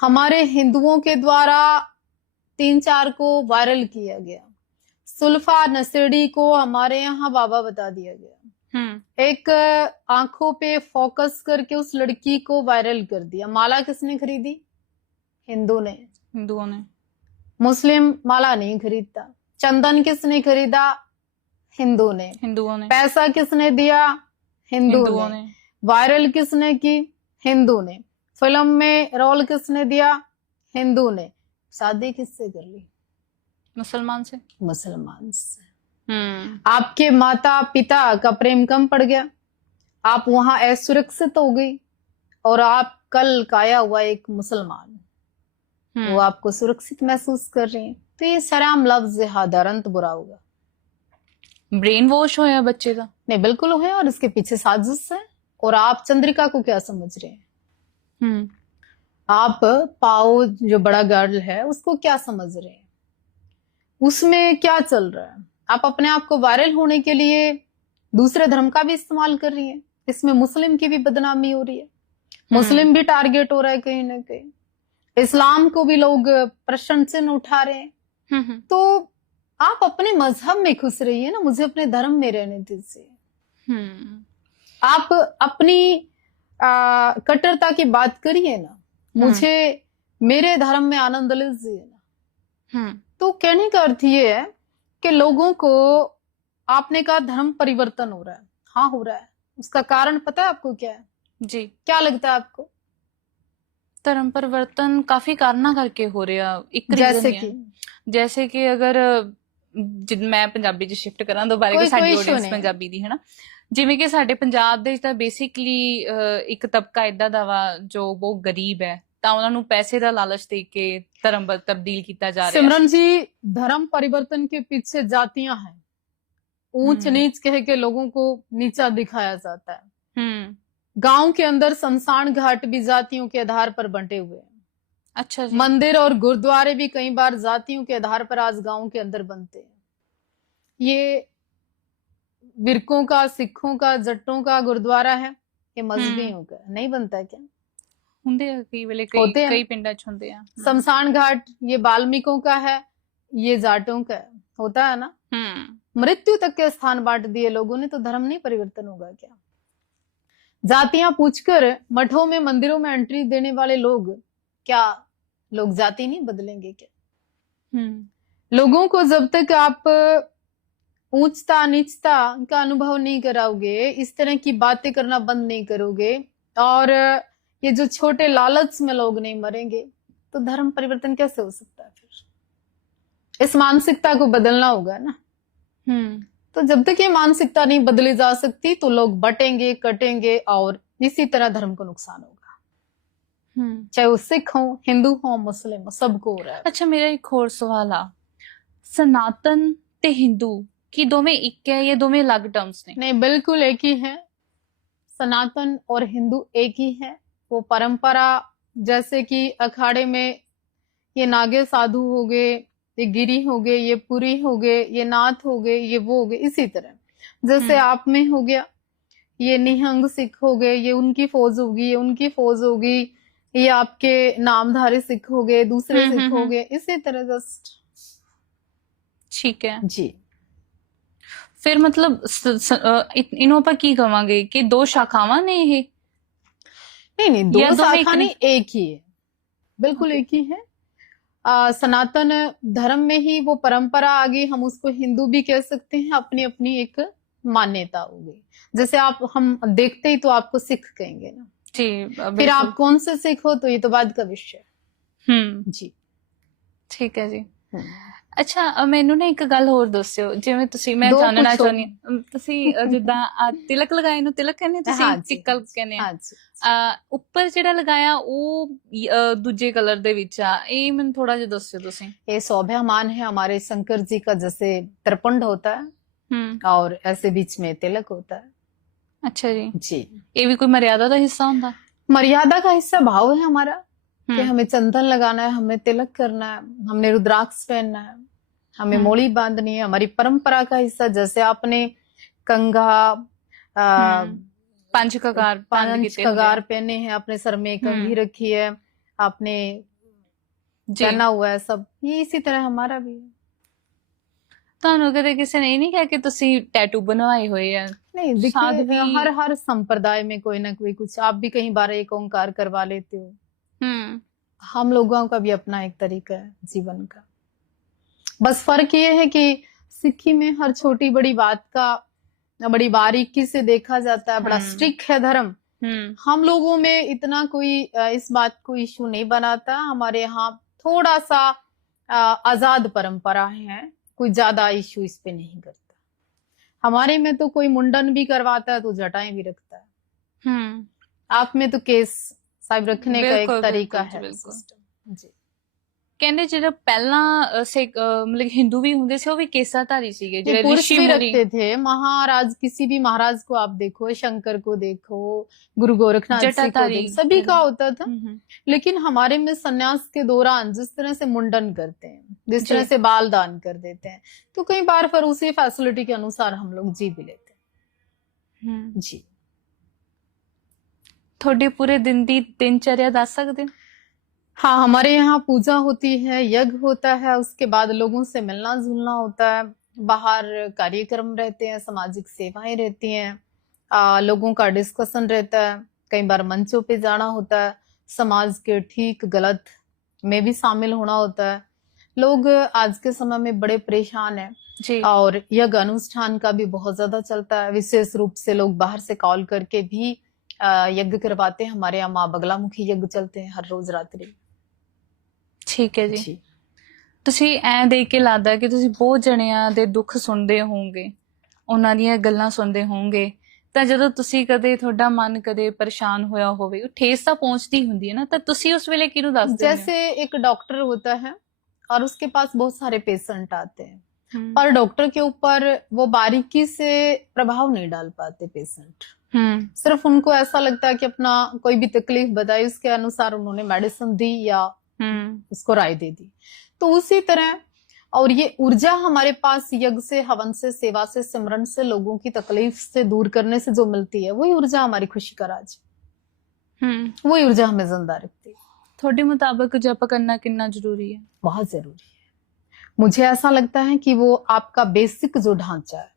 हमारे हिंदुओं के द्वारा 3-4 को वायरल किया गया। सुल्फा नशेड़ी को हमारे यहाँ बाबा बता दिया गया। एक आंखों पे फोकस करके उस लड़की को वायरल कर दिया। माला किसने खरीदी? हिंदुओं ने। मुस्लिम माला नहीं खरीदता। चंदन किसने खरीदा? हिंदुओं ने। पैसा किसने दिया? हिंदुओं ने। वायरल किसने की? हिंदू ने। फिल्म में रोल किसने दिया? हिंदू ने। शादी किससे कर ली? मुसलमान से। आपके माता पिता का प्रेम कम पड़ गया, आप वहां असुरक्षित हो गई, और आप कल काया हुआ एक मुसलमान, वो आपको सुरक्षित महसूस कर रही है। तो ये सराम लफ्ज जिहादारंत बुरा होगा। ब्रेन वॉश होया बच्चे का? नहीं, बिल्कुल होया, और इसके पीछे साजिश है। और आप चंद्रिका को क्या समझ रहे हैं? आप पाओ जो बड़ा गर्ल है उसको क्या समझ रहे हैं? उसमें क्या चल रहा है? आप अपने आप को वायरल होने के लिए दूसरे धर्म का भी इस्तेमाल कर रही है। इसमें मुस्लिम की भी बदनामी हो रही है, मुस्लिम भी टारगेट हो रहा है कहीं ना कहीं, इस्लाम को भी लोग प्रश्न चिन्ह उठा रहे हैं। तो आप अपने मजहब में खुश रहिए ना, मुझे अपने धर्म में रहने दीजिए। आप अपनी कट्टरता की बात करिए ना, मुझे मेरे धर्म में आनंद लीजिए ना। तो कहने का अर्थ ये है कि लोगों को, आपने कहा धर्म परिवर्तन हो रहा है, हाँ हो रहा है। उसका कारण पता है आपको क्या है? जी, क्या लगता है आपको? धर्म परिवर्तन काफी कारणों करके हो रहा। एक जैसे कि अगर मैं पंजाबी च शिफ्ट करा दोबारा कि साडी ऑडियंस पंजाबी दी है ना, ਜਿਵੇਂ ਕਿ ਸਾਡੇ ਪੰਜਾਬ ਦੇ ਤਾਂ ਬੇਸਿਕਲੀ ਇੱਕ ਤਬਕਾ ਇਦਾਂ ਦਾ ਵਾ ਜੋ ਬਹੁਤ ਗਰੀਬ ਹੈ, ਤਾਂ ਉਹਨਾਂ ਨੂੰ ਪੈਸੇ ਦਾ ਲਾਲਚ ਦੇ ਕੇ ਧਰਮ ਤਬਦੀਲ ਕੀਤਾ ਜਾ ਰਿਹਾ ਹੈ। सिमरन जी, धर्म परिवर्तन के पीछे जातियां हैं, ऊंच नीच कह के लोगों को नीचा दिखाया जाता है। गांव के अंदर शमशान घाट भी जातियों के आधार पर बंटे हुए हैं। अच्छा जी। मंदिर और गुरुद्वारे भी कई बार जातियों के आधार पर आज गांव के अंदर बनते हैं। ये विरकों का, सिखों का, जट्टों का गुरुद्वारा है, ये मजहबियों का नहीं बनता क्या? कई पिंडा च हुंदे आ। शमशान घाट ये वाल्मीकियों का है, ये जाटों का है, होता है ना। मृत्यु तक के स्थान बांट दिए लोगों ने, तो धर्म नहीं परिवर्तन होगा क्या? जातियां पूछकर मठों में, मंदिरों में एंट्री देने वाले लोग, क्या लोग जाति नहीं बदलेंगे क्या? लोगों को जब तक आप ऊंचता नीचता का अनुभव नहीं कराओगे, इस तरह की बातें करना बंद नहीं करोगे, और ये जो छोटे लालच में लोग नहीं मरेंगे, तो धर्म परिवर्तन कैसे हो सकता है? फिर इस मानसिकता को बदलना होगा ना। तो जब तक ये मानसिकता नहीं बदली जा सकती, तो लोग बटेंगे, कटेंगे, और इसी तरह धर्म को नुकसान होगा। चाहे वो सिख हो, हिंदू हो, मुस्लिम हो, सबको हो रहा है। अच्छा, मेरा एक और सवाल आ, सनातन ते हिंदू की दोवें एक है या दोवें अलग टर्म्स ने? नहीं, बिल्कुल एक ही है। सनातन और हिंदू एक ही है। वो परंपरा, जैसे कि अखाड़े में ये नागे साधु हो गए, ये गिरी हो गए, ये पुरी हो गए, ये नाथ हो गए, ये वो हो गए, इसी तरह जैसे आप में हो गया, ये निहंग सिख हो गए, ये उनकी फौज होगी, ये उनकी फौज होगी, ये आपके नामधारी सिख हो गए, दूसरे सिख हो गए, इसी तरह जस्ट। ठीक है जी। ਫਿਰ ਮਤਲਬ ਇਹਨੂੰ ਆਪਾਂ ਕੀ ਕਵਾਂਗੇ ਕਿ ਦੋ ਸ਼ਾਖਾਵਾਂ ਨੇ ਇਹ? नहीं नहीं, दो या दोनों एक शाखा नहीं? नहीं, एक ही है, बिल्कुल एक ही है। सनातन धर्म में ही वो परंपरा आ गई, हम उसको हिंदू भी कह सकते हैं, अपनी अपनी एक मान्यता हो गई। जैसे आप हम देखते ही तो आपको सिख कहेंगे ना, जी फिर आप कौन से सिख हो तो ये तो बाद का विषय है। जी ਠੀਕ ਹੈ ਜੀ। हम्म। ਅੱਛਾ ਮੈਨੂੰ ਨਾ ਇੱਕ ਗੱਲ ਹੋਰ ਦੱਸਿਓ, ਜਿਵੇਂ ਤੁਸੀਂ ਮੈਂ ਦੋ ਜਾਣਨਾ ਪੁੱਛੋ। ਚਾਹੁੰਦੀ ਹਾਂ, ਤੁਸੀਂ ਜਿੱਦਾਂ ਤਿਲਕ ਲਗਾਏ ਨੂੰ ਤਿਲਕ ਕਹਿੰਦੇ ਤੁਸੀਂ, हाँ जी, ਟਿੱਕਲ ਕਹਿੰਦੇ ਆ, हाँ जी। ਉੱਪਰ ਜਿਹੜਾ ਲਗਾਇਆ ਉਹ ਦੂਜੇ ਕਲਰ ਦੇ ਵਿੱਚ ਆ, ਇਹ ਮੈਨੂੰ ਥੋੜਾ ਜਿਹਾ ਦੱਸਿਓ ਤੁਸੀਂ। ये स्वाभिमान है हमारे शंकर जी का, जैसे त्रिपुंड होता है और ऐसे बीच में तिलक होता है। ਅੱਛਾ ਜੀ, जी, ਇਹ ਵੀ ਕੋਈ ਮਰਿਆਦਾ ਦਾ ਹਿੱਸਾ ਹੁੰਦਾ? मर्यादा का हिस्सा भाव है हमारा कि हमें चंदन लगाना है, हमें तिलक करना है, हमने रुद्राक्ष पहनना है, हमें मोड़ी बांधनी है, हमारी परंपरा का हिस्सा। जैसे आपने कंघा, ਪੰਜ ਕਕਾਰ पांच कगार पहने हैं, अपने सर में कंघी रखी है, आपने पहना हुआ है, सब ये इसी तरह हमारा भी है। ਤੁਹਾਨੂੰ ਕਦੇ ਕਿਸੇ ਨੇ ਇਹ ਨਹੀਂ ਕਿਹਾ ਕਿ ਤੁਸੀਂ ਟੈਟੂ बनवाए हुए हैं? नहीं देखिए, हर संप्रदाय में कोई ना कोई कुछ, आप भी कहीं बार एक ओंकार करवा लेते हो, हम लोगों का भी अपना एक तरीका है जीवन का। बस फर्क ये है कि सिक्खी में हर छोटी बड़ी बात का बड़ी बारीकी से देखा जाता है, बड़ा स्ट्रिक्ट है धर्म। हम लोगों में इतना कोई इस बात को इशू नहीं बनाता। हमारे यहाँ थोड़ा सा आजाद परंपरा है, कोई ज्यादा इशू इस पे नहीं करता। हमारे में तो कोई मुंडन भी करवाता है तो जटाएं भी रखता है, आप में तो केस साहब रखने का एक तरीका है सिस्टम। जी, ਕਹਿੰਦੇ ਜਿਹੜਾ ਪਹਿਲਾਂ ਸਿੱਖ ਮਤਲਬ ਹਿੰਦੂ ਵੀ ਹੁੰਦੇ ਸੀ, ਉਹ ਵੀ ਕੇਸਾਧਾਰੀ ਸੀਗੇ, ਜਿਹੜੇ पुरुष ऋषि भी मुनि। रखते थे। महाराज, किसी भी महाराज को आप देखो, शंकर को देखो, गुरु गोरखनाथ जी को जटाधारी देखो, सभी का होता था। लेकिन हमारे में सन्यास के दौरान जिस तरह से मुंडन करते हैं, जिस तरह से बाल दान कर देते हैं, तो कई बार फिर उसी फैसिलिटी के अनुसार हम लोग जी भी लेते हैं। जी, ਤੁਹਾਡੇ ਪੂਰੇ ਦਿਨ ਦੀ ਦਿਨਚर्या ਦੱਸ ਸਕਦੇ ਹੋ? हाँ, हमारे यहाँ पूजा होती है, यज्ञ होता है, उसके बाद लोगों से मिलना जुलना होता है, बाहर कार्यक्रम रहते हैं, सामाजिक सेवाएं रहती हैं, लोगों का डिस्कशन रहता है, कई बार मंचों पे जाना होता है, समाज के ठीक गलत में भी शामिल होना होता है। लोग आज के समय में बड़े परेशान हैं जी, और यज्ञ अनुष्ठान का भी बहुत ज्यादा चलता है। विशेष रूप से लोग बाहर से कॉल करके भी यज्ञ करवाते हैं। हमारे यहाँ माँ बगलामुखी यज्ञ चलते हैं हर रोज रात्रि। ਠੀਕ ਹੈ ਜੀ। ਤੁਸੀਂ ਐਂ ਦੇਖ ਕੇ ਲੱਗਦਾ ਕਿ ਤੁਸੀਂ ਬਹੁਤ ਜਣਿਆਂ ਦੇ ਦੁੱਖ ਸੁਣਦੇ ਹੋਵੋਗੇ, ਉਹਨਾਂ ਦੀਆਂ ਗੱਲਾਂ ਸੁਣਦੇ ਹੋਵੋਗੇ, ਤਾਂ ਜਦੋਂ ਤੁਸੀਂ ਕਦੇ ਤੁਹਾਡਾ ਮਨ ਕਦੇ ਪਰੇਸ਼ਾਨ ਹੋਇਆ ਹੋਵੇ, ਉਹ ਠੇਸ ਤਾਂ ਪਹੁੰਚਦੀ ਹੁੰਦੀ ਹੈ ਨਾ, ਤਾਂ ਤੁਸੀਂ ਉਸ ਵੇਲੇ ਕਿਹਨੂੰ ਦੱਸਦੇ ਹੋ? जैसे एक डॉक्टर होता है और उसके पास बहुत सारे पेशेंट आते हैं, पर डॉक्टर के ऊपर वो बारीकी से प्रभाव नहीं डाल पाते पेशेंट। सिर्फ उनको ऐसा लगता है कि अपना कोई भी तकलीफ बताई, उसके अनुसार उन्होंने मेडिसिन दी या उसको राय दे दी। तो उसी तरह, और ये ऊर्जा हमारे पास यज्ञ से, हवन से, सेवा से, सिमरन से, लोगों की तकलीफ से दूर करने से जो मिलती है, वही ऊर्जा हमारी खुशी का राज, वही ऊर्जा हमें जिंदा रखती है। ਤੁਹਾਡੇ ਮੁਤਾਬਕ ਜਪ ਕਰਨਾ ਕਿੰਨਾ ਜ਼ਰੂਰੀ ਹੈ? बहुत जरूरी है। मुझे ऐसा लगता है कि वो आपका बेसिक जो ढांचा है,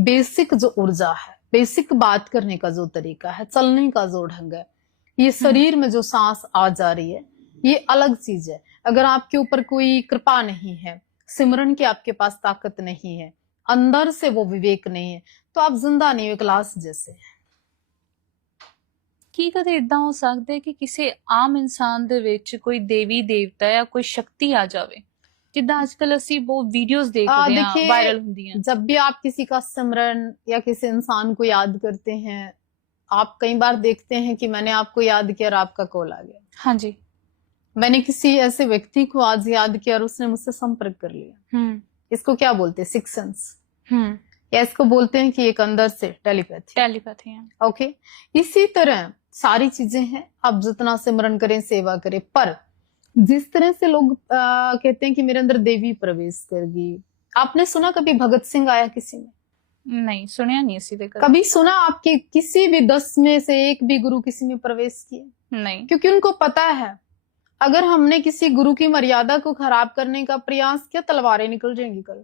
बेसिक जो ऊर्जा है, बेसिक बात करने का जो तरीका है, चलने का जो ढंग है, ये शरीर में जो सांस आ जा रही है, ये अलग चीज है। अगर आपके ऊपर कोई कृपा नहीं है, सिमरन की आपके पास ताकत नहीं है, अंदर से वो विवेक नहीं है, तो आप जिंदा नहीं हो, एक लाश जैसे। ਕੀ ਕਦੇ ਇਦਾਂ ਹੋ ਸਕਦਾ ਹੈ ਕਿ ਕਿਸੇ ਆਮ ਇਨਸਾਨ ਦੇ ਵਿੱਚ ਕੋਈ ਦੇਵੀ ਦੇਵਤਾ ਜਾਂ ਕੋਈ ਸ਼ਕਤੀ ਆ ਜਾਵੇ, ਜਿੱਦਾਂ ਅੱਜਕੱਲ ਅਸੀਂ ਬਹੁਤ ਵੀਡੀਓਜ਼ ਦੇਖਦੇ ਹਾਂ, देखिए, ਵਾਇਰਲ ਹੁੰਦੀਆਂ? जब भी आप किसी का सिमरन या किसी इंसान को याद करते हैं, आप कई बार देखते हैं कि मैंने आपको याद किया और आपका कॉल आ गया। ਹਾਂਜੀ, मैंने किसी ऐसे व्यक्ति को आज याद किया और उसने मुझसे संपर्क कर लिया। इसको क्या बोलते हैं? सिक्स सेंस, या इसको बोलते हैं कि एक अंदर से टेलीपैथी। टेलीपैथी है। ओके, इसी तरह सारी चीजें हैं। आप जितना सिमरन करें, सेवा करें, पर जिस तरह से लोग कहते हैं कि मेरे अंदर देवी प्रवेश कर गई, आपने सुना कभी भगत सिंह आया किसी में? नहीं, सुनिया नहीं इसी तक। कभी सुना आपके किसी भी 10 में से एक भी गुरु किसी में प्रवेश किए? नहीं, क्योंकि उनको पता है अगर हमने किसी गुरु की मर्यादा को खराब करने का प्रयास किया, तलवारें निकल जाएंगी कल।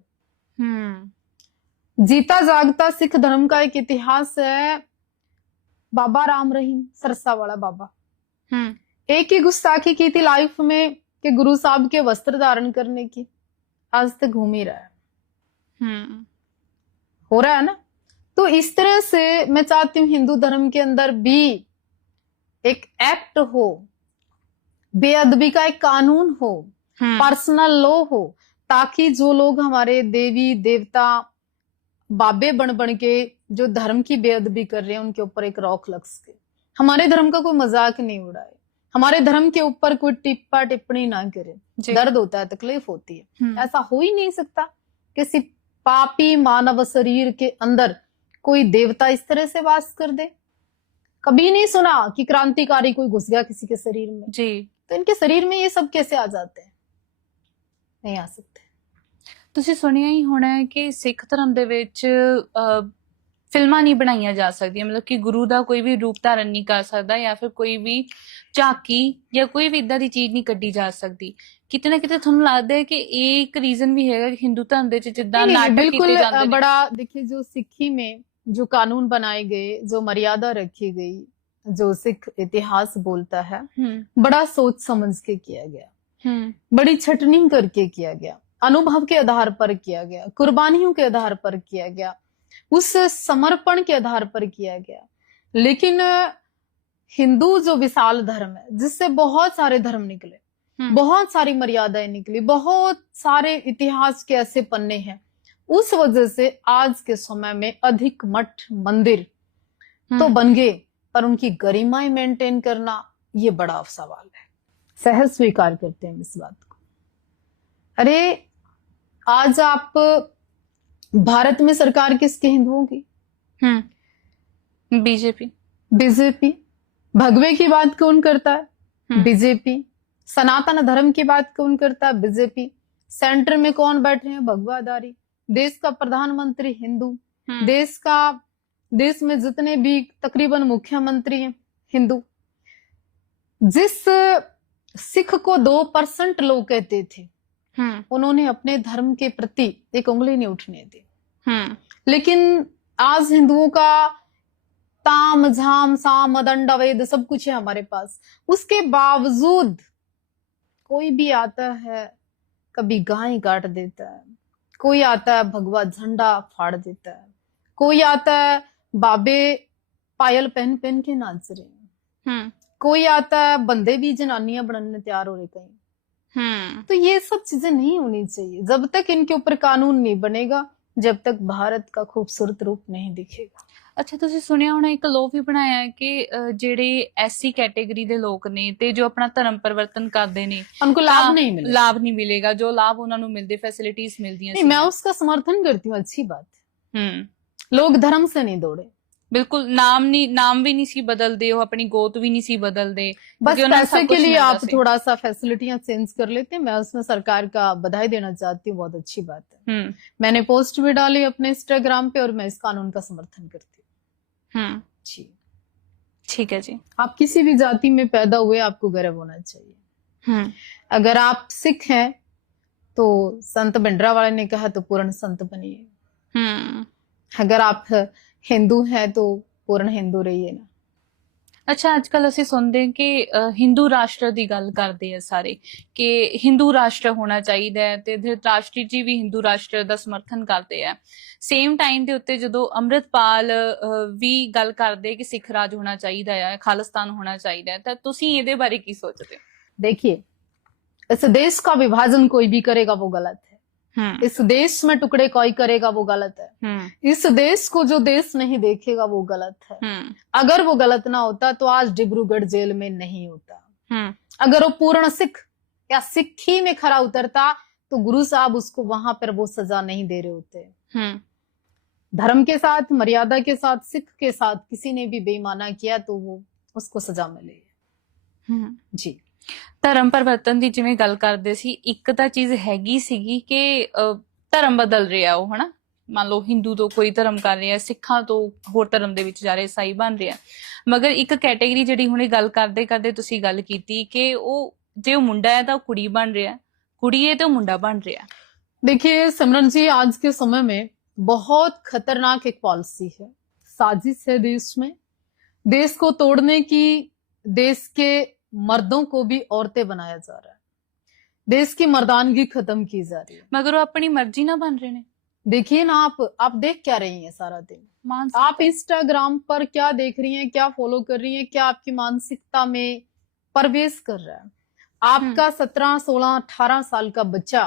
जीता जागता सिख धर्म का एक इतिहास है। बाबा राम रहीम सरसा वाला बाबा, एक ही गुस्ताखी की थी लाइफ में कि गुरु साहब के वस्त्र धारण करने की, आज तक घूम ही रहा है। हो रहा है ना। तो इस तरह से मैं चाहती हूँ हिंदू धर्म के अंदर भी एक एक्ट हो, बेअदबी का एक कानून हो, पर्सनल लॉ हो, ताकि जो लोग हमारे देवी देवता बाबे बन बन के जो धर्म की बेअदबी कर रहे हैं उनके ऊपर एक रोक लग सके। हमारे धर्म का कोई मजाक नहीं उड़ाए, हमारे धर्म के ऊपर कोई टिप्पा टिप्पणी ना करे। दर्द होता है, तकलीफ होती है। ऐसा हो ही नहीं सकता किसी पापी मानव शरीर के अंदर कोई देवता इस तरह से वास कर दे। कभी नहीं सुना कि क्रांतिकारी कोई घुस गया किसी के शरीर में जी। तो इनके शरीर में ये सब कैसे आ जाते हैं? नहीं आ सकते। ਤੁਸੀਂ ਸੁਣਿਆ ਹੀ ਹੋਣਾ ਹੈ ਕਿ ਸਿੱਖ ਧਰਮ ਦੇ ਵਿੱਚ ਫਿਲਮਾਂ ਨਹੀਂ ਬਣਾਈਆਂ ਜਾ ਸਕਦੀਆਂ, ਮਤਲਬ ਕਿ ਗੁਰੂ ਦਾ ਕੋਈ ਵੀ ਰੂਪ ਧਾਰਨ ਨਹੀਂ ਕਰ ਸਕਦਾ ਜਾਂ ਫਿਰ ਕੋਈ ਵੀ ਝਾਕੀ ਜਾਂ ਕੋਈ ਵੀ ਇਦਾਂ ਦੀ ਚੀਜ਼ ਨਹੀਂ ਕੱਢੀ ਜਾ ਸਕਦੀ। ਕਿਤੇ ਨਾ ਕਿਤੇ ਤੁਹਾਨੂੰ ਲੱਗਦਾ ਹੈ ਕਿ ਇਹ ਇੱਕ ਰੀਜ਼ਨ ਵੀ ਹੈਗਾ ਕਿ ਹਿੰਦੂ ਧਰਮ ਦੇ ਵਿੱਚ ਜਿੱਦਾਂ ਨਾਟਕ ਕੀਤੇ ਜਾਂਦੇ ਨੇ। बड़ा देखिए, जो सिक्खी में जो कानून बनाए गए, जो मर्यादा रखी गई, जो सिख इतिहास बोलता है, बड़ा सोच समझ के किया गया, बड़ी छटनी करके किया गया, अनुभव के आधार पर किया गया, कुर्बानियों के आधार पर किया गया, उस समर्पण के आधार पर किया गया। लेकिन हिंदू जो विशाल धर्म है, जिससे बहुत सारे धर्म निकले, बहुत सारी मर्यादाएं निकली, बहुत सारे इतिहास के ऐसे पन्ने हैं, उस वजह से आज के समय में अधिक मठ मंदिर तो बन गए, पर उनकी गरिमाएं मेंटेन करना ये बड़ा सवाल है। सहज स्वीकार करते हैं इस बात को। अरे आज आप भारत में सरकार किसकी हिंदुओं की? बीजेपी। बीजेपी। भगवे की बात कौन करता है? बीजेपी। सनातन धर्म की बात कौन करता है? बीजेपी। सेंटर में कौन बैठे हैं? भगवाधारी। देश का प्रधानमंत्री हिंदू, देश में जितने भी तकरीबन मुख्यमंत्री हैं हिंदू। जिस सिख को 2% लोग कहते थे, उन्होंने अपने धर्म के प्रति एक उंगली नहीं उठने दी। लेकिन आज हिंदुओं का ताम झाम साम दंड अवैध सब कुछ है हमारे पास, उसके बावजूद कोई भी आता है, कभी गाय काट देता है, कोई आता है भगवा झंडा फाड़ देता है, कोई आता है बाबे पायल पहन पहन के नाच रहे हैं, कोई आता है बंदे भी जनानियां बनने तैयार हो रहे कहीं। तो ये सब चीजें नहीं होनी चाहिए। जब तक इनके ऊपर कानून नहीं बनेगा, जब तक भारत का खूबसूरत रूप नहीं दिखेगा। ਅੱਛਾ, ਤੁਸੀਂ ਸੁਣਿਆ ਹੋਣਾ ਇੱਕ ਲਾਅ ਵੀ ਬਣਾਇਆ ਹੈ ਕਿ ਜਿਹੜੇ ਐਸਸੀ ਕੈਟੇਗਰੀ ਦੇ ਲੋਕ ਨੇ ਤੇ ਜੋ ਆਪਣਾ ਧਰਮ ਪਰਿਵਰਤਨ ਕਰਦੇ ਨੇ उनको लाभ नहीं मिलेगा। ਲਾਭ ਨਹੀਂ ਮਿਲੇਗਾ, ਜੋ ਲਾਭ ਉਹਨਾਂ ਨੂੰ ਮਿਲਦੇ, ਫੈਸਿਲਿਟੀਆਂ ਮਿਲਦੀਆਂ नहीं, मैं उसका समर्थन करती हूँ, अच्छी बात है। लोग धर्म से नहीं दौड़े, बिल्कुल। नाम भी नहीं सी बदलते, वो अपनी गोत भी नहीं सी बदलते, बस पैसे के लिए आप थोड़ा सा फैसिलिटियां चेंज कर लेते हैं। मैं उसमें सरकार का बधाई देना चाहती हूँ, बहुत अच्छी बात है। मैंने पोस्ट भी डाली अपने इंस्टाग्राम पे और मैं इस कानून का समर्थन करती हूँ जी। ठीक है जी। आप किसी भी जाति में पैदा हुए, आपको गर्व होना चाहिए। अगर आप सिख हैं तो संत भिंडरावाले ने कहा तो पूर्ण संत बनिए। अगर आप हिंदू है तो पूर्ण हिंदू रहिए ना। ਅੱਛਾ, ਅੱਜ ਕੱਲ ਅਸੀਂ ਸੁਣਦੇ ਹਾਂ ਕਿ ਹਿੰਦੂ ਰਾਸ਼ਟਰ ਦੀ ਗੱਲ ਕਰਦੇ ਆ ਸਾਰੇ ਕਿ ਹਿੰਦੂ ਰਾਸ਼ਟਰ ਹੋਣਾ ਚਾਹੀਦਾ ਹੈ ਤੇ ਧ੍ਰਿਤਰਾਸ਼ਟਰੀ ਜੀ ਵੀ ਹਿੰਦੂ ਰਾਸ਼ਟਰ ਦਾ ਸਮਰਥਨ ਕਰਦੇ ਆ। ਸੇਮ ਟਾਈਮ ਦੇ ਉੱਤੇ ਜਦੋਂ ਅੰਮ੍ਰਿਤਪਾਲ ਵੀ ਗੱਲ ਕਰਦੇ ਕਿ ਸਿੱਖ ਰਾਜ ਹੋਣਾ ਚਾਹੀਦਾ ਹੈ, ਖਾਲਿਸਤਾਨ ਹੋਣਾ ਚਾਹੀਦਾ ਹੈ, ਤਾਂ ਤੁਸੀਂ ਇਹਦੇ ਬਾਰੇ ਕੀ ਸੋਚਦੇ ਹੋ? देखिए, इस देश का विभाजन कोई भी करेगा वो गलत है। इस देश में टुकड़े कोई करेगा वो गलत है। इस देश को जो देश नहीं देखेगा वो गलत है। अगर वो गलत ना होता तो आज डिब्रूगढ़ जेल में नहीं होता। अगर वो पूर्ण सिख या सिक्खी में खरा उतरता तो गुरु साहब उसको वहां पर वो सजा नहीं दे रहे होते। धर्म के साथ, मर्यादा के साथ, सिख के साथ किसी ने भी बेईमाना किया तो वो उसको सजा मिलेगी जी। ਧਰਮ ਪਰਿਵਰਤਨ ਦੀ ਜਿਵੇਂ ਗੱਲ ਕਰਦੇ ਸੀ, ਇੱਕ ਤਾਂ ਚੀਜ਼ ਹੈਗੀ ਸੀਗੀ ਕਿ ਧਰਮ ਬਦਲ ਰਿਹਾ ਉਹ, ਹਨਾ। ਮੰਨ ਲਓ ਹਿੰਦੂ ਤੋਂ ਕੋਈ ਧਰਮ ਕਰ ਰਿਹਾ, ਸਿੱਖਾਂ ਤੋਂ ਹੋਰ ਧਰਮ ਦੇ ਵਿੱਚ ਜਾ ਰਿਹਾ, ਈਸਾਈ ਬਣ ਰਿਹਾ। ਮਗਰ ਇੱਕ ਕੈਟੇਗਰੀ ਜਿਹੜੀ ਹੁਣੇ ਗੱਲ ਕਰਦੇ ਕਰਦੇ ਤੁਸੀਂ ਗੱਲ ਕੀਤੀ ਕਿ ਉਹ ਜੇ ਉਹ ਮੁੰਡਾ ਹੈ ਤਾਂ ਉਹ ਕੁੜੀ ਬਣ ਰਿਹਾ, ਕੁੜੀ ਹੈ ਤਾਂ ਉਹ ਮੁੰਡਾ ਬਣ ਰਿਹਾ। देखिए सिमरन जी, आज के समय में बहुत खतरनाक एक पॉलिसी है, साजिश है देश में। देश को तोड़ने की, देश के मर्दों को भी औरतें बनाया जा रहा है, देश की मर्दानगी खत्म की जा रही है। मगर वो अपनी मर्जी ना बन रहे ने। देखिए ना, आप देख क्या रही हैं सारा दिन? मानसिकता। आप इंस्टाग्राम पर क्या देख रही हैं, क्या फॉलो कर रही हैं, क्या आपकी मानसिकता में प्रवेश कर रहा है? आपका 17, 16, 18 साल का बच्चा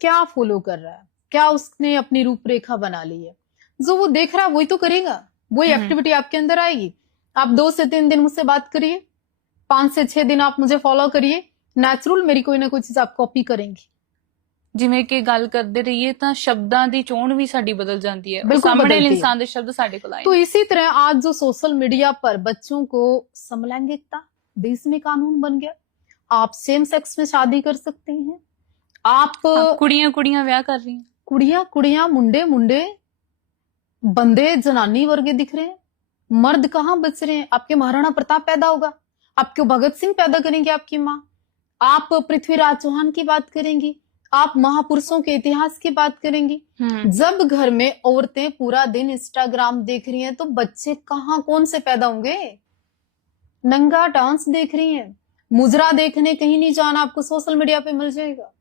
क्या फॉलो कर रहा है, क्या उसने अपनी रूपरेखा बना ली है? जो वो देख रहा है वही तो करेगा, वही एक्टिविटी आपके अंदर आएगी। आप 2 से 3 दिन मुझसे बात करिए, 5 से 6 दिन आप मुझे फॉलो करिए, नेचुरल मेरी कोई ना कोई चीज आप कॉपी करेंगे। ਜਿਵੇਂ ਕਿ ਗੱਲ ਕਰਦੇ ਰਹੀਏ ਤਾਂ ਸ਼ਬਦਾਂ ਦੀ ਚੋਣ ਵੀ ਸਾਡੀ ਬਦਲ ਜਾਂਦੀ ਹੈ। ਬਿਲਕੁਲ ਸਾਹਮਣੇ ਬਦਲਤੀ ਹੈ। ਇਨਸਾਨ ਦੇ ਸ਼ਬਦ ਸਾਡੇ ਕੋਲ ਆਏ। तो इसी तरह आज जो सोशल मीडिया पर बच्चों को समलैंगिकता, देश में कानून बन गया, आप सेम सेक्स में शादी कर सकते हैं, आप ਕੁੜੀਆਂ ਕੁੜੀਆਂ ਵਿਆਹ ਕਰ ਰਹੀਆਂ। कुड़ियां कुड़ियां, मुंडे मुंडे, बंदे जनानी वर्गे दिख रहे हैं, मर्द कहाँ बच रहे हैं? आपके महाराणा प्रताप पैदा होगा, आपके भगत सिंह पैदा करेंगे आपकी माँ, आप पृथ्वीराज चौहान की बात करेंगी, आप महापुरुषों के इतिहास की बात करेंगी। जब घर में औरतें पूरा दिन इंस्टाग्राम देख रही हैं तो बच्चे कहाँ कौन से पैदा होंगे? नंगा डांस देख रही हैं, मुजरा देखने कहीं नहीं जाना, आपको सोशल मीडिया पे मिल जाएगा।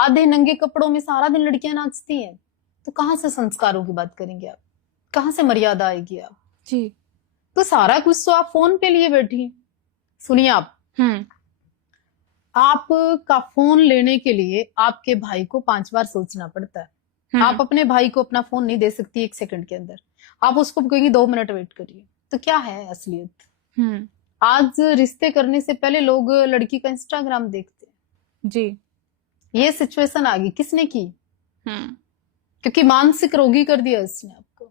आधे नंगे कपड़ों में सारा दिन लड़कियां नाचती हैं, तो कहाँ से संस्कारों की बात करेंगे आप? कहाँ से मर्यादा आएगी आप? जी। तो सारा कुछ तो आप फोन पे लिए बैठी हैं। सुनिए आपका फोन लेने के लिए आपके भाई को 5 बार सोचना पड़ता है। आप अपने भाई को अपना फोन नहीं दे सकती 1 सेकंड के अंदर, आप उसको कहेंगे 2 मिनट वेट करिए। तो क्या है असलियत? आज रिश्ते करने से पहले लोग लड़की का इंस्टाग्राम देखते हैं। जी। ये सिचुएशन आ गई, किसने की? क्योंकि मानसिक रोगी कर दिया इसने आपको।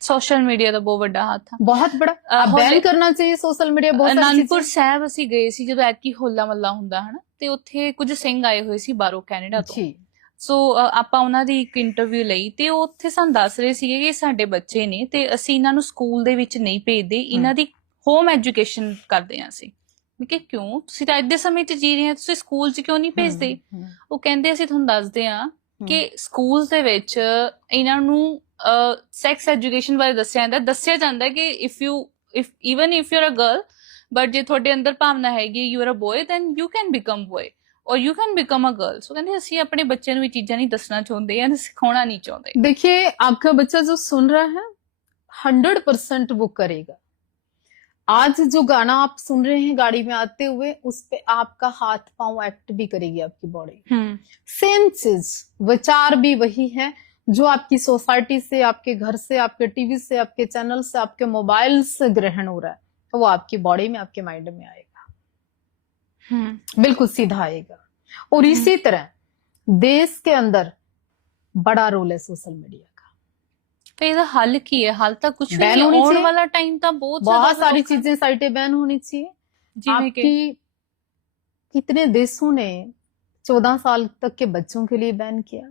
ਸੋਸ਼ਲ ਮੀਡੀਆ ਦਾ ਬਹੁਤ ਵੱਡਾ ਹੱਥ ਆ। बहुत बड़ा बैन करना चाहिए सोशल मीडिया। बहुत सारी ਅਨੰਦਪੁਰ चीजें। ਸਾਹਿਬ ਅਸੀਂ ਗਏ ਸੀ ਜਦੋਂ ਐਤਕੀ ਹੋਲਾ ਮੱਲਾ ਹੁੰਦਾ ਹਨਾ, ਤੇ ਉੱਥੇ ਕੁਝ ਸਿੰਘ ਆਏ ਹੋਏ ਸੀ ਬਾਹਰੋਂ ਕੈਨੇਡਾ ਤੋਂ। जी। ਸੋ ਆਪਾਂ ਉਹਨਾਂ ਦੀ ਇੱਕ ਇੰਟਰਵਿਊ ਲਈ ਤੇ ਉਹ ਉੱਥੇ ਸਾਨੂੰ ਦੱਸ ਰਹੇ ਸੀਗੇ ਕਿ ਸਾਡੇ ਬੱਚੇ ਨੇ ਤੇ ਅਸੀਂ ਇਹਨਾਂ ਨੂੰ ਸਕੂਲ ਦੇ ਵਿੱਚ ਨਹੀਂ ਭੇਜਦੇ, ਇਹਨਾਂ ਦੀ ਹੋਮ ਐਜੂਕੇਸ਼ਨ ਕਰਦੇ ਹਾਂ ਅਸੀਂ। ਮੈਂ ਕਿਹਾ ਕਿਉਂ? ਤੁਸੀਂ ਤਾਂ ਅੱਜ ਦੇ ਸਮੇਂ 'ਚ ਜੀ ਰਹੇ ਹੋ, ਤੁਸੀਂ ਸਕੂਲ 'ਚ ਕਿਉਂ ਨਹੀਂ ਭੇਜਦੇ? ਉਹ ਕਹਿੰਦੇ ਅਸੀਂ ਤੁਹਾਨੂੰ ਦੱਸਦੇ ਹਾਂ ਕਿ ਸਕੂਲ ਦੇ ਵਿੱਚ ਇਹਨਾਂ ਨੂੰ ਸੈਕਸ ਐਜੂਕੇਸ਼ਨ ਬਾਰੇ ਦੱਸਿਆ ਜਾਂਦਾ ਕਿ if you a girl, but ਜੇ ਤੁਹਾਡੇ ਅੰਦਰ ਭਾਵਨਾ ਹੈਗੀ you are a boy, then you can become boy or you can become a girl. So ਕਹਿੰਦੇ ਅਸੀਂ ਆਪਣੇ ਬੱਚਿਆਂ ਨੂੰ ਇਹ ਚੀਜ਼ਾਂ ਨਹੀਂ ਦੱਸਣਾ ਚਾਹੁੰਦੇ ਜਾਂ ਸਿਖਾਉਣਾ नहीं चाहते। देखिए आपका बच्चा जो सुन रहा है 100% वो करेगा। आज जो गाना आप सुन रहे हैं गाड़ी में आते हुए, उस पे आपका हाथ पांव एक्ट भी करेगी आपकी बॉडी। सेम चीज, विचार भी वही है जो आपकी सोसाइटी से, आपके घर से, आपके टीवी से, आपके चैनल से, आपके मोबाइल से ग्रहण हो रहा है, तो वो आपकी बॉडी में, आपके माइंड में आएगा। बिल्कुल सीधा आएगा। और इसी तरह देश के अंदर बड़ा रोल है सोशल मीडिया का। तो ਇਹਦਾ ਹੱਲ ਕੀ ਹੈ? ਹੱਲ ਤਾਂ ਕੁਝ ਵੀ बैन ਨਹੀਂ। होनी ਆਉਣ चाहिए। ਵਾਲਾ टाइम ਤਾਂ बहुत बहुत सारी चीजें, साइटें बैन होनी चाहिए। जिन्हें के आपकी कितने देशों ने 14 साल तक के बच्चों के लिए बैन किया?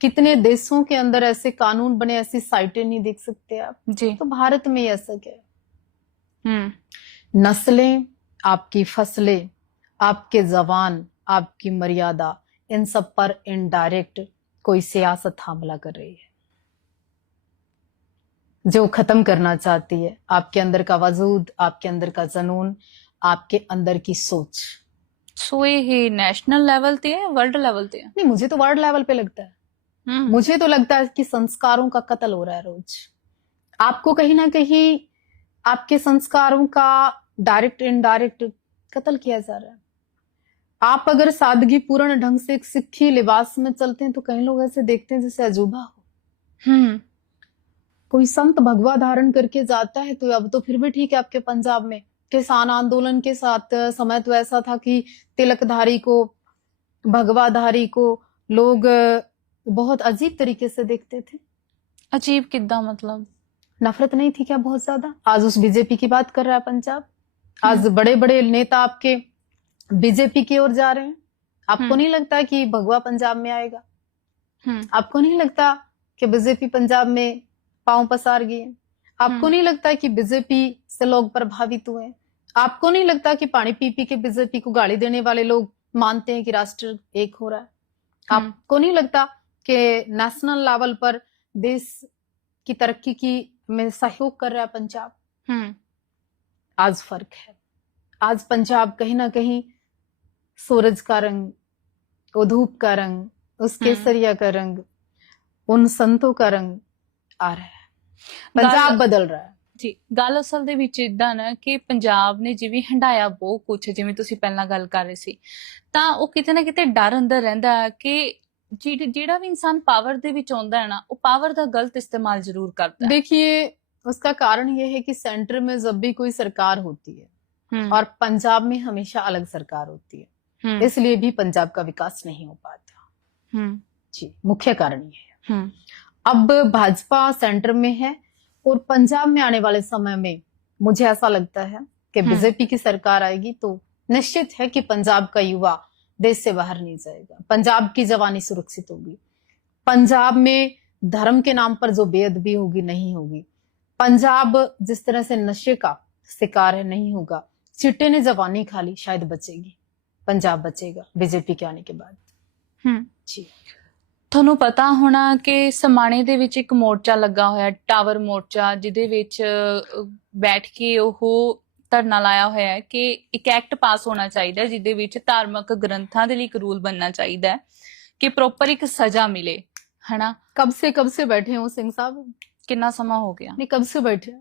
कितने देशों के अंदर ऐसे कानून बने, ऐसी साइटें नहीं देख सकते आप? जी। तो भारत में ऐसा क्या है? नस्लें, आपकी फसलें, आपके जवान, आपकी मर्यादा, इन सब पर इनडायरेक्ट कोई सियासत हमला कर रही है, जो खत्म करना चाहती है आपके अंदर का वजूद, आपके अंदर का जनून, आपके अंदर की सोच। सो ये नेशनल लेवल पे है, वर्ल्ड लेवल पे है? नहीं, मुझे तो वर्ल्ड लेवल पे लगता है। मुझे तो लगता है कि संस्कारों का कत्ल हो रहा है रोज। आपको कहीं ना कहीं आपके संस्कारों का डायरेक्ट इनडायरेक्ट कत्ल किया जा रहा है। आप अगर सादगी पूर्ण ढंग से एक सिक्खी लिबास में चलते हैं तो कई लोग ऐसे देखते हैं जैसे अजूबा हो। कोई संत भगवा धारण करके जाता है तो अब तो फिर भी ठीक है। आपके पंजाब में किसान आंदोलन के साथ समय तो ऐसा था कि तिलकधारी को, भगवाधारी को लोग बहुत अजीब तरीके से देखते थे। अजीब कितना मतलब? नफरत नहीं थी क्या बहुत ज्यादा? आज उस बीजेपी की बात कर रहा है पंजाब। आज बड़े बड़े नेता आपके बीजेपी की ओर जा रहे हैं। आपको नहीं लगता कि भगवा पंजाब में आएगा? आपको नहीं लगता कि बीजेपी पंजाब में पांव पसार गई? आपको नहीं लगता कि बीजेपी से लोग प्रभावित हुए? आपको नहीं लगता कि पानी पी पी के बीजेपी को गाली देने वाले लोग मानते हैं कि राष्ट्र एक हो रहा है? आपको नहीं लगता कि नेशनल लेवल पर देश की तरक्की की में सहयोग कर रहा है पंजाब। आज फर्क है। आज पंजाब कहीं ना कहीं सूरज का रंग, वो धूप का रंग, उस केसरिया का रंग, उन संतों का रंग आ रहा है। पंजाब बदल रहा है ਜੀ। ਗੱਲ ਅਸਲ ਦੇ ਵਿੱਚ ਇਦਾਂ ਨਾ ਕਿ ਪੰਜਾਬ ਨੇ ਜਿਵੇਂ ਹੰਡਾਇਆ ਬਹੁਤ ਕੁਝ, ਜਿਵੇਂ ਤੁਸੀਂ ਪਹਿਲਾਂ ਗੱਲ ਕਰ ਰਹੇ ਸੀ, ਤਾਂ ਉਹ ਕਿਤੇ ਨਾ ਕਿਤੇ ਡਰ ਅੰਦਰ ਰਹਿੰਦਾ ਹੈ ਕਿ ਜਿਹੜਾ ਵੀ ਇਨਸਾਨ ਪਾਵਰ ਦੇ ਵਿੱਚ ਆਉਂਦਾ ਹੈ ਨਾ, ਉਹ ਪਾਵਰ ਦਾ ਗਲਤ ਇਸਤੇਮਾਲ ਜ਼ਰੂਰ करता है। देखिए, उसका कारण ये है कि सेंटर में जब भी कोई सरकार होती है और पंजाब में हमेशा अलग सरकार होती है, इसलिए भी पंजाब का विकास नहीं हो पाता। जी, मुख्य कारण ये है। अब भाजपा सेंटर में है और पंजाब में आने वाले समय में मुझे ऐसा लगता है कि बीजेपी की सरकार आएगी तो निश्चित है कि पंजाब का युवा देश से बाहर नहीं जाएगा, पंजाब की जवानी सुरक्षित होगी, पंजाब में धर्म के नाम पर जो बेअदबी होगी नहीं होगी, पंजाब जिस तरह से नशे का शिकार है नहीं होगा, चिट्टे ने जवानी खा ली शायद बचेगी, पंजाब बचेगा बीजेपी के आने के बाद। जी, ਤੁਹਾਨੂੰ ਪਤਾ ਹੋਣਾ ਕਿ ਸਮਾਣੇ ਦੇ ਵਿੱਚ ਇੱਕ ਮੋਰਚਾ ਲੱਗਾ ਹੋਇਆ, ਟਾਵਰ ਮੋਰਚਾ, ਜਿਹਦੇ ਵਿੱਚ ਬੈਠ ਕੇ ਉਹ ਧਰਨਾ ਲਾਇਆ ਹੋਇਆ ਹੈ ਕਿ ਇੱਕ ਐਕਟ ਪਾਸ ਹੋਣਾ ਚਾਹੀਦਾ ਜਿਹਦੇ ਵਿੱਚ ਧਾਰਮਿਕ ਗ੍ਰੰਥਾਂ ਦੇ ਲਈ ਇੱਕ ਰੂਲ ਬਣਨਾ ਚਾਹੀਦਾ ਹੈ ਕਿ ਪ੍ਰੋਪਰ ਇੱਕ ਸਜ਼ਾ ਮਿਲੇ, ਹਨਾ। कब से बैठे हो सिंह साहब? ਕਿੰਨਾ ਸਮਾਂ ਹੋ ਗਿਆ? नहीं, कब से बैठे?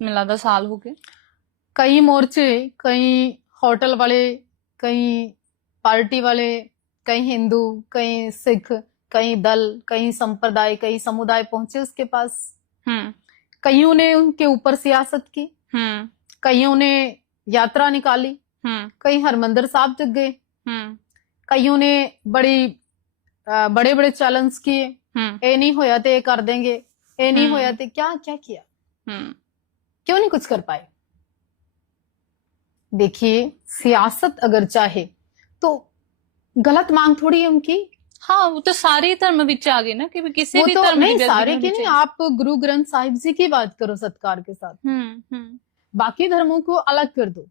ਮੈਨੂੰ ਲੱਗਦਾ ਸਾਲ ਹੋ ਗਏ। कई मोर्चे, कई होटल वाले, कई पार्टी वाले, कई हिंदू, कई सिख, कई दल, कई संप्रदाय, कई समुदाय पहुंचे उसके पास। कईयों ने उनके ऊपर सियासत की, कईयों ने यात्रा निकाली, कई हरमंदिर साहब तक गए, कईयों ने बड़े बड़े चैलेंज किए, ये नहीं होया तो ये कर देंगे, ये नहीं होया तो क्या क्या किया, क्यों नहीं कुछ कर पाए? देखिए, सियासत अगर चाहे तो गलत मांग थोड़ी है उनकी। हाँ, वो तो सारे धर्म विच आ गए ना कि किसी भी तो धर्म नहीं, सारे की नहीं, आप गुरु ग्रंथ साहिब जी की बात करो सत्कार के साथ, बाकी धर्मों को अलग कर दो,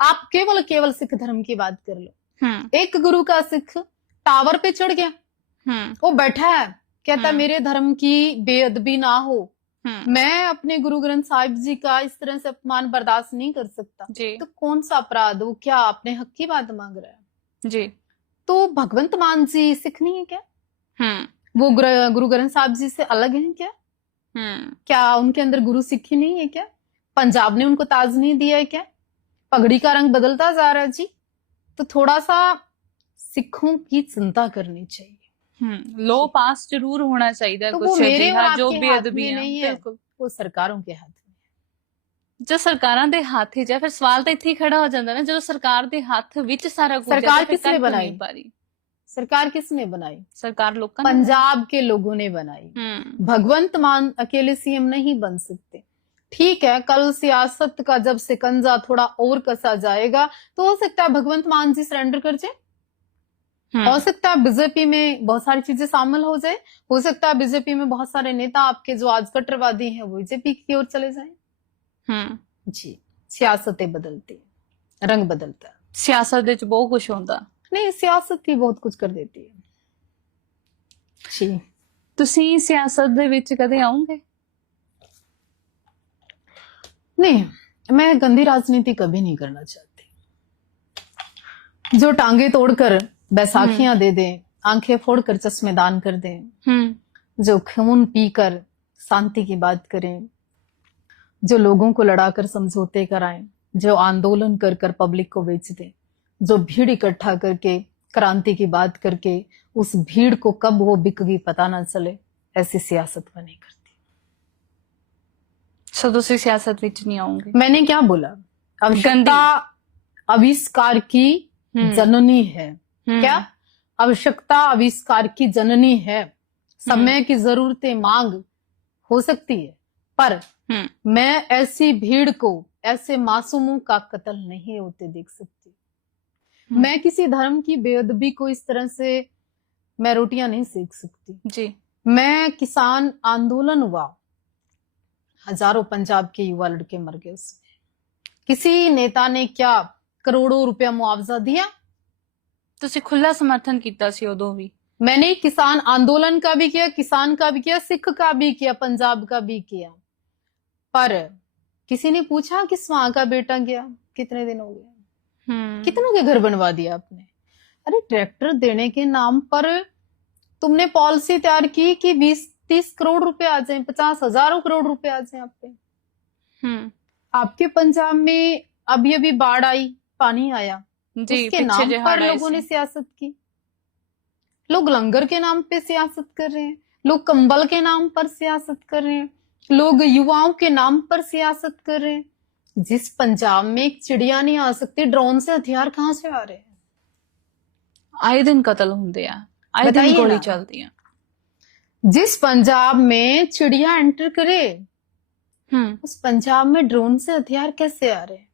आप केवल सिख धर्म की बात कर लो। एक गुरु का सिख टावर पे चढ़ गया, वो बैठा है, कहता मेरे धर्म की बेअदबी ना हो, मैं अपने गुरु ग्रंथ साहिब जी का इस तरह से अपमान बर्दाश्त नहीं कर सकता। तो कौन सा अपराध, वो क्या अपने हक की बात मांग रहा है? जी, तो भगवंत मान जी सिख नहीं है क्या? वो गुरु ग्रंथ साहिब जी से अलग हैं क्या? क्या उनके अंदर गुरु सिख ही नहीं है क्या? पंजाब ने उनको ताज नहीं दिया है क्या? पगड़ी का रंग बदलता जा रहा है जी। तो थोड़ा सा सिखों की चिंता करनी चाहिए। लो पास जरूर होना चाहिए। तो कुछ वो मेरे और जो आपके हाथ में नहीं है, वो सरकारों के हाथ में। जो सरकारां दे हाथ च है, फिर सवाल तो इत्थे ही खड़ा हो जाता ना, जो सरकार दे हाथ विच सारा कुछ है, सरकार तो फिर किसने कर क्यों बनाई? नहीं पा रही? सरकार किसने बनाई? सरकार लोगों ने पंजाब के लोगों ने बनाई। भगवंत मान अकेले सीएम नहीं बन सकते। ठीक है, कल सियासत का जब शिकंजा थोड़ा और कसा जाएगा तो हो सकता है भगवंत मान जी सरेंडर कर जाए, हो सकता है बीजेपी में बहुत सारी चीजें शामिल हो जाए, हो सकता है बीजेपी में बहुत सारे नेता आपके जो आज कट्टरवादी हैं वो बीजेपी की ओर चले जाएं। जी, सियासतें बदलती है, रंग बदलता है। सियासत विच बहुत कुछ होता नहीं, सियासत ही बहुत कुछ कर देती है। जी, तुसी सियासत दे विच कदे आओगे? नहीं, मैं गंदी राजनीति कभी नहीं करना चाहती। जो टांगे तोड़कर बैसाखियां दे दें, आंखें फोड़कर चश्मे दान कर दें, जो खून पीकर शांति की बात करें, जो लोगों को लड़ाकर समझौते कराएं, जो आंदोलन कर कर पब्लिक को बेच दें, जो भीड़ इकट्ठा करके क्रांति की बात करके उस भीड़ को कब वो बिक गई पता ना चले, ऐसी सियासत मैं नहीं करती। सो तुसी सियासत विच नहीं आओगे? मैंने क्या बोला? आवश्यकता आविष्कार की जननी है। क्या? आवश्यकता आविष्कार की जननी है। समय की जरूरतें मांग हो सकती है, पर मैं ऐसी भीड़ को, ऐसे मासूमों का कत्ल नहीं होते देख सकती। मैं किसी धर्म की बेअदबी को इस तरह से मैं रोटियां नहीं सेक सकती जी। मैं किसान आंदोलन हुआ, हजारों पंजाब के युवा लड़के मर गए उसमें, किसी नेता ने क्या करोड़ों रुपया मुआवजा दिया? तुसी खुला समर्थन कीता सी उदों भी। मैंने किसान आंदोलन का भी किया, किसान का भी किया, सिख का भी किया, पंजाब का भी किया, पर किसी ने पूछा किस माँ का बेटा गया, कितने दिन हो गए, कितनों के घर बनवा दिया आपने? अरे ट्रैक्टर देने के नाम पर तुमने पॉलिसी तैयार की कि 20-30 करोड़ रुपए आ जाए, 50,000 करोड़ रुपए आ जाए आप पे। आपके पंजाब में अभी अभी बाढ़ आई, पानी आया, जी, उसके नाम पर लोगों ने सियासत की। लोग लंगर के नाम पे सियासत कर रहे हैं, लोग कंबल के नाम पर सियासत कर रहे हैं, लोग युवाओं के नाम पर सियासत कर रहे हैं। जिस पंजाब में एक चिड़िया नहीं आ सकती, ड्रोन से हथियार कहां से आ रहे हैं? आए दिन कत्ल होंदे आ, आए दिन बताइए गोली ना। चलती है। जिस पंजाब में चिड़िया एंटर करे, उस पंजाब में ड्रोन से हथियार कैसे आ रहे हैं?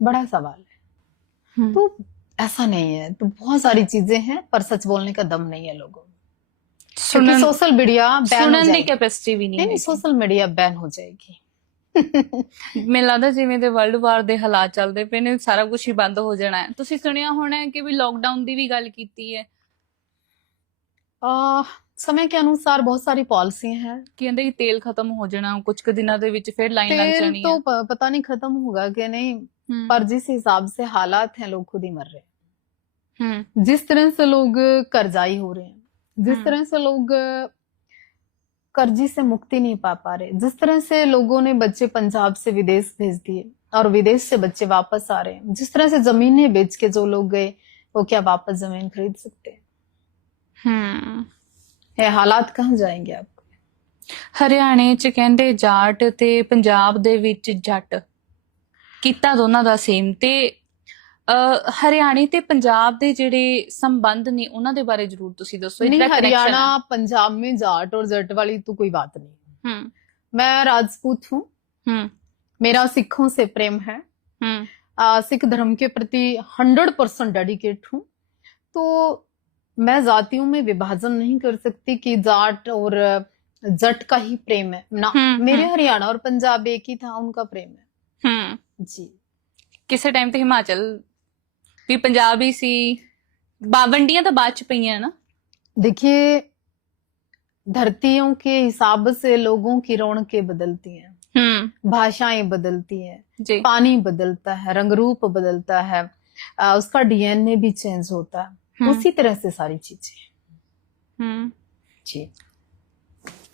बड़ा सवाल है। तो ऐसा नहीं है, तो बहुत सारी चीजें हैं, पर सच बोलने का दम नहीं है लोगों में। क्योंकि सोशल मीडिया बैन हो सुनन दी जाएगी। कैपेसिटी भी नहीं नहीं, सोशल मीडिया बैन हो जाएगी। ਮੈਨੂੰ ਲੱਗਦਾ ਜਿਵੇਂ ਦੇ ਵਰਲਡ ਵਾਰ ਦੇ ਹਾਲਾਤ ਚੱਲਦੇ ਪਏ ਨੇ, ਸਾਰਾ ਕੁਝ ਹੀ ਬੰਦ ਹੋ ਜਾਣਾ ਹੈ। ਤੁਸੀਂ ਸੁਣਿਆ ਹੋਣਾ ਹੈ ਕਿ ਵੀ ਲੋਕਡਾਊਨ ਦੀ ਵੀ ਗੱਲ ਕੀਤੀ ਹੈ। समय के अनुसार बहुत सारी पॉलिसी हैं। ਕਹਿੰਦੇ ਕਿ ਤੇਲ ਖਤਮ ਹੋ ਜਾਣਾ ਕੁਝ ਕੁ ਦਿਨਾਂ ਦੇ ਵਿੱਚ, ਫਿਰ ਲਾਈਨ ਲੱਗ तेल ਜਾਣੀ तो ਹੈ। पता नहीं खत्म होगा कि नहीं, पर जिस हिसाब से हालात हैं, लोग खुद ही मर रहे हैं। जिस तरह से लोग कर्जाई हो रहे हैं, जिस तरह से लोग कर्जी से मुक्ति नहीं पा रहे, जिस तरह से लोगों ने बच्चे पंजाब से विदेश भेज दिए और विदेश से बच्चे वापस आ रहे हैं, जिस तरह से जमीनें बेच के जो लोग गए, वो क्या वापस जमीन खरीद सकते हैं? ये हालात कहाँ जाएंगे आपको? ਹਰਿਆਣੇ ਚ ਕਹਿੰਦੇ ਜਾਟ ਤੇ ਪੰਜਾਬ ਦੇ ਵਿੱਚ ਜੱਟ, ਕੀਤਾ ਦੋਨਾਂ ਦਾ ਸੇਮ। ਤੇ ਹਰਿਆਣੇ ਤੇ ਪੰਜਾਬ ਦੇ ਜਿਹੜੇ ਸੰਬੰਧ ਨੇ ਉਹਨਾਂ ਦੇ ਬਾਰੇ ਜ਼ਰੂਰ ਤੁਸੀਂ ਦੱਸੋ। नहीं, ਇਹਦਾ connection हरियाणा पंजाब में जाट और जट वाली तो कोई बात नहीं। है। मैं राजपूत हूँ, मेरा सिखों से प्रेम है, सिख धर्म के प्रति 100% डेडिकेट हूँ। तो मैं जातियों में विभाजन नहीं कर सकती कि जाट और जट का ही प्रेम है ना। मेरे हरियाणा और पंजाब एक ही था, उनका प्रेम है जी। ਕਿਸੇ ਟਾਈਮ ਤੇ ਹਿਮਾਚਲ ਵੀ ਪੰਜਾਬ ਹੀ ਸੀ, ਵੰਡੀਆਂ ਤਾਂ ਬਾਅਦ ਚ ਪਈਆਂ ਨਾ। देखिए, धरतियों के हिसाब से लोगों की रौनकें बदलती हैं, भाषाएं बदलती हैं, पानी बदलता है, रंग रूप बदलता है, उसका डीएनए भी चेंज होता है। उसी तरह से सारी चीजें जी।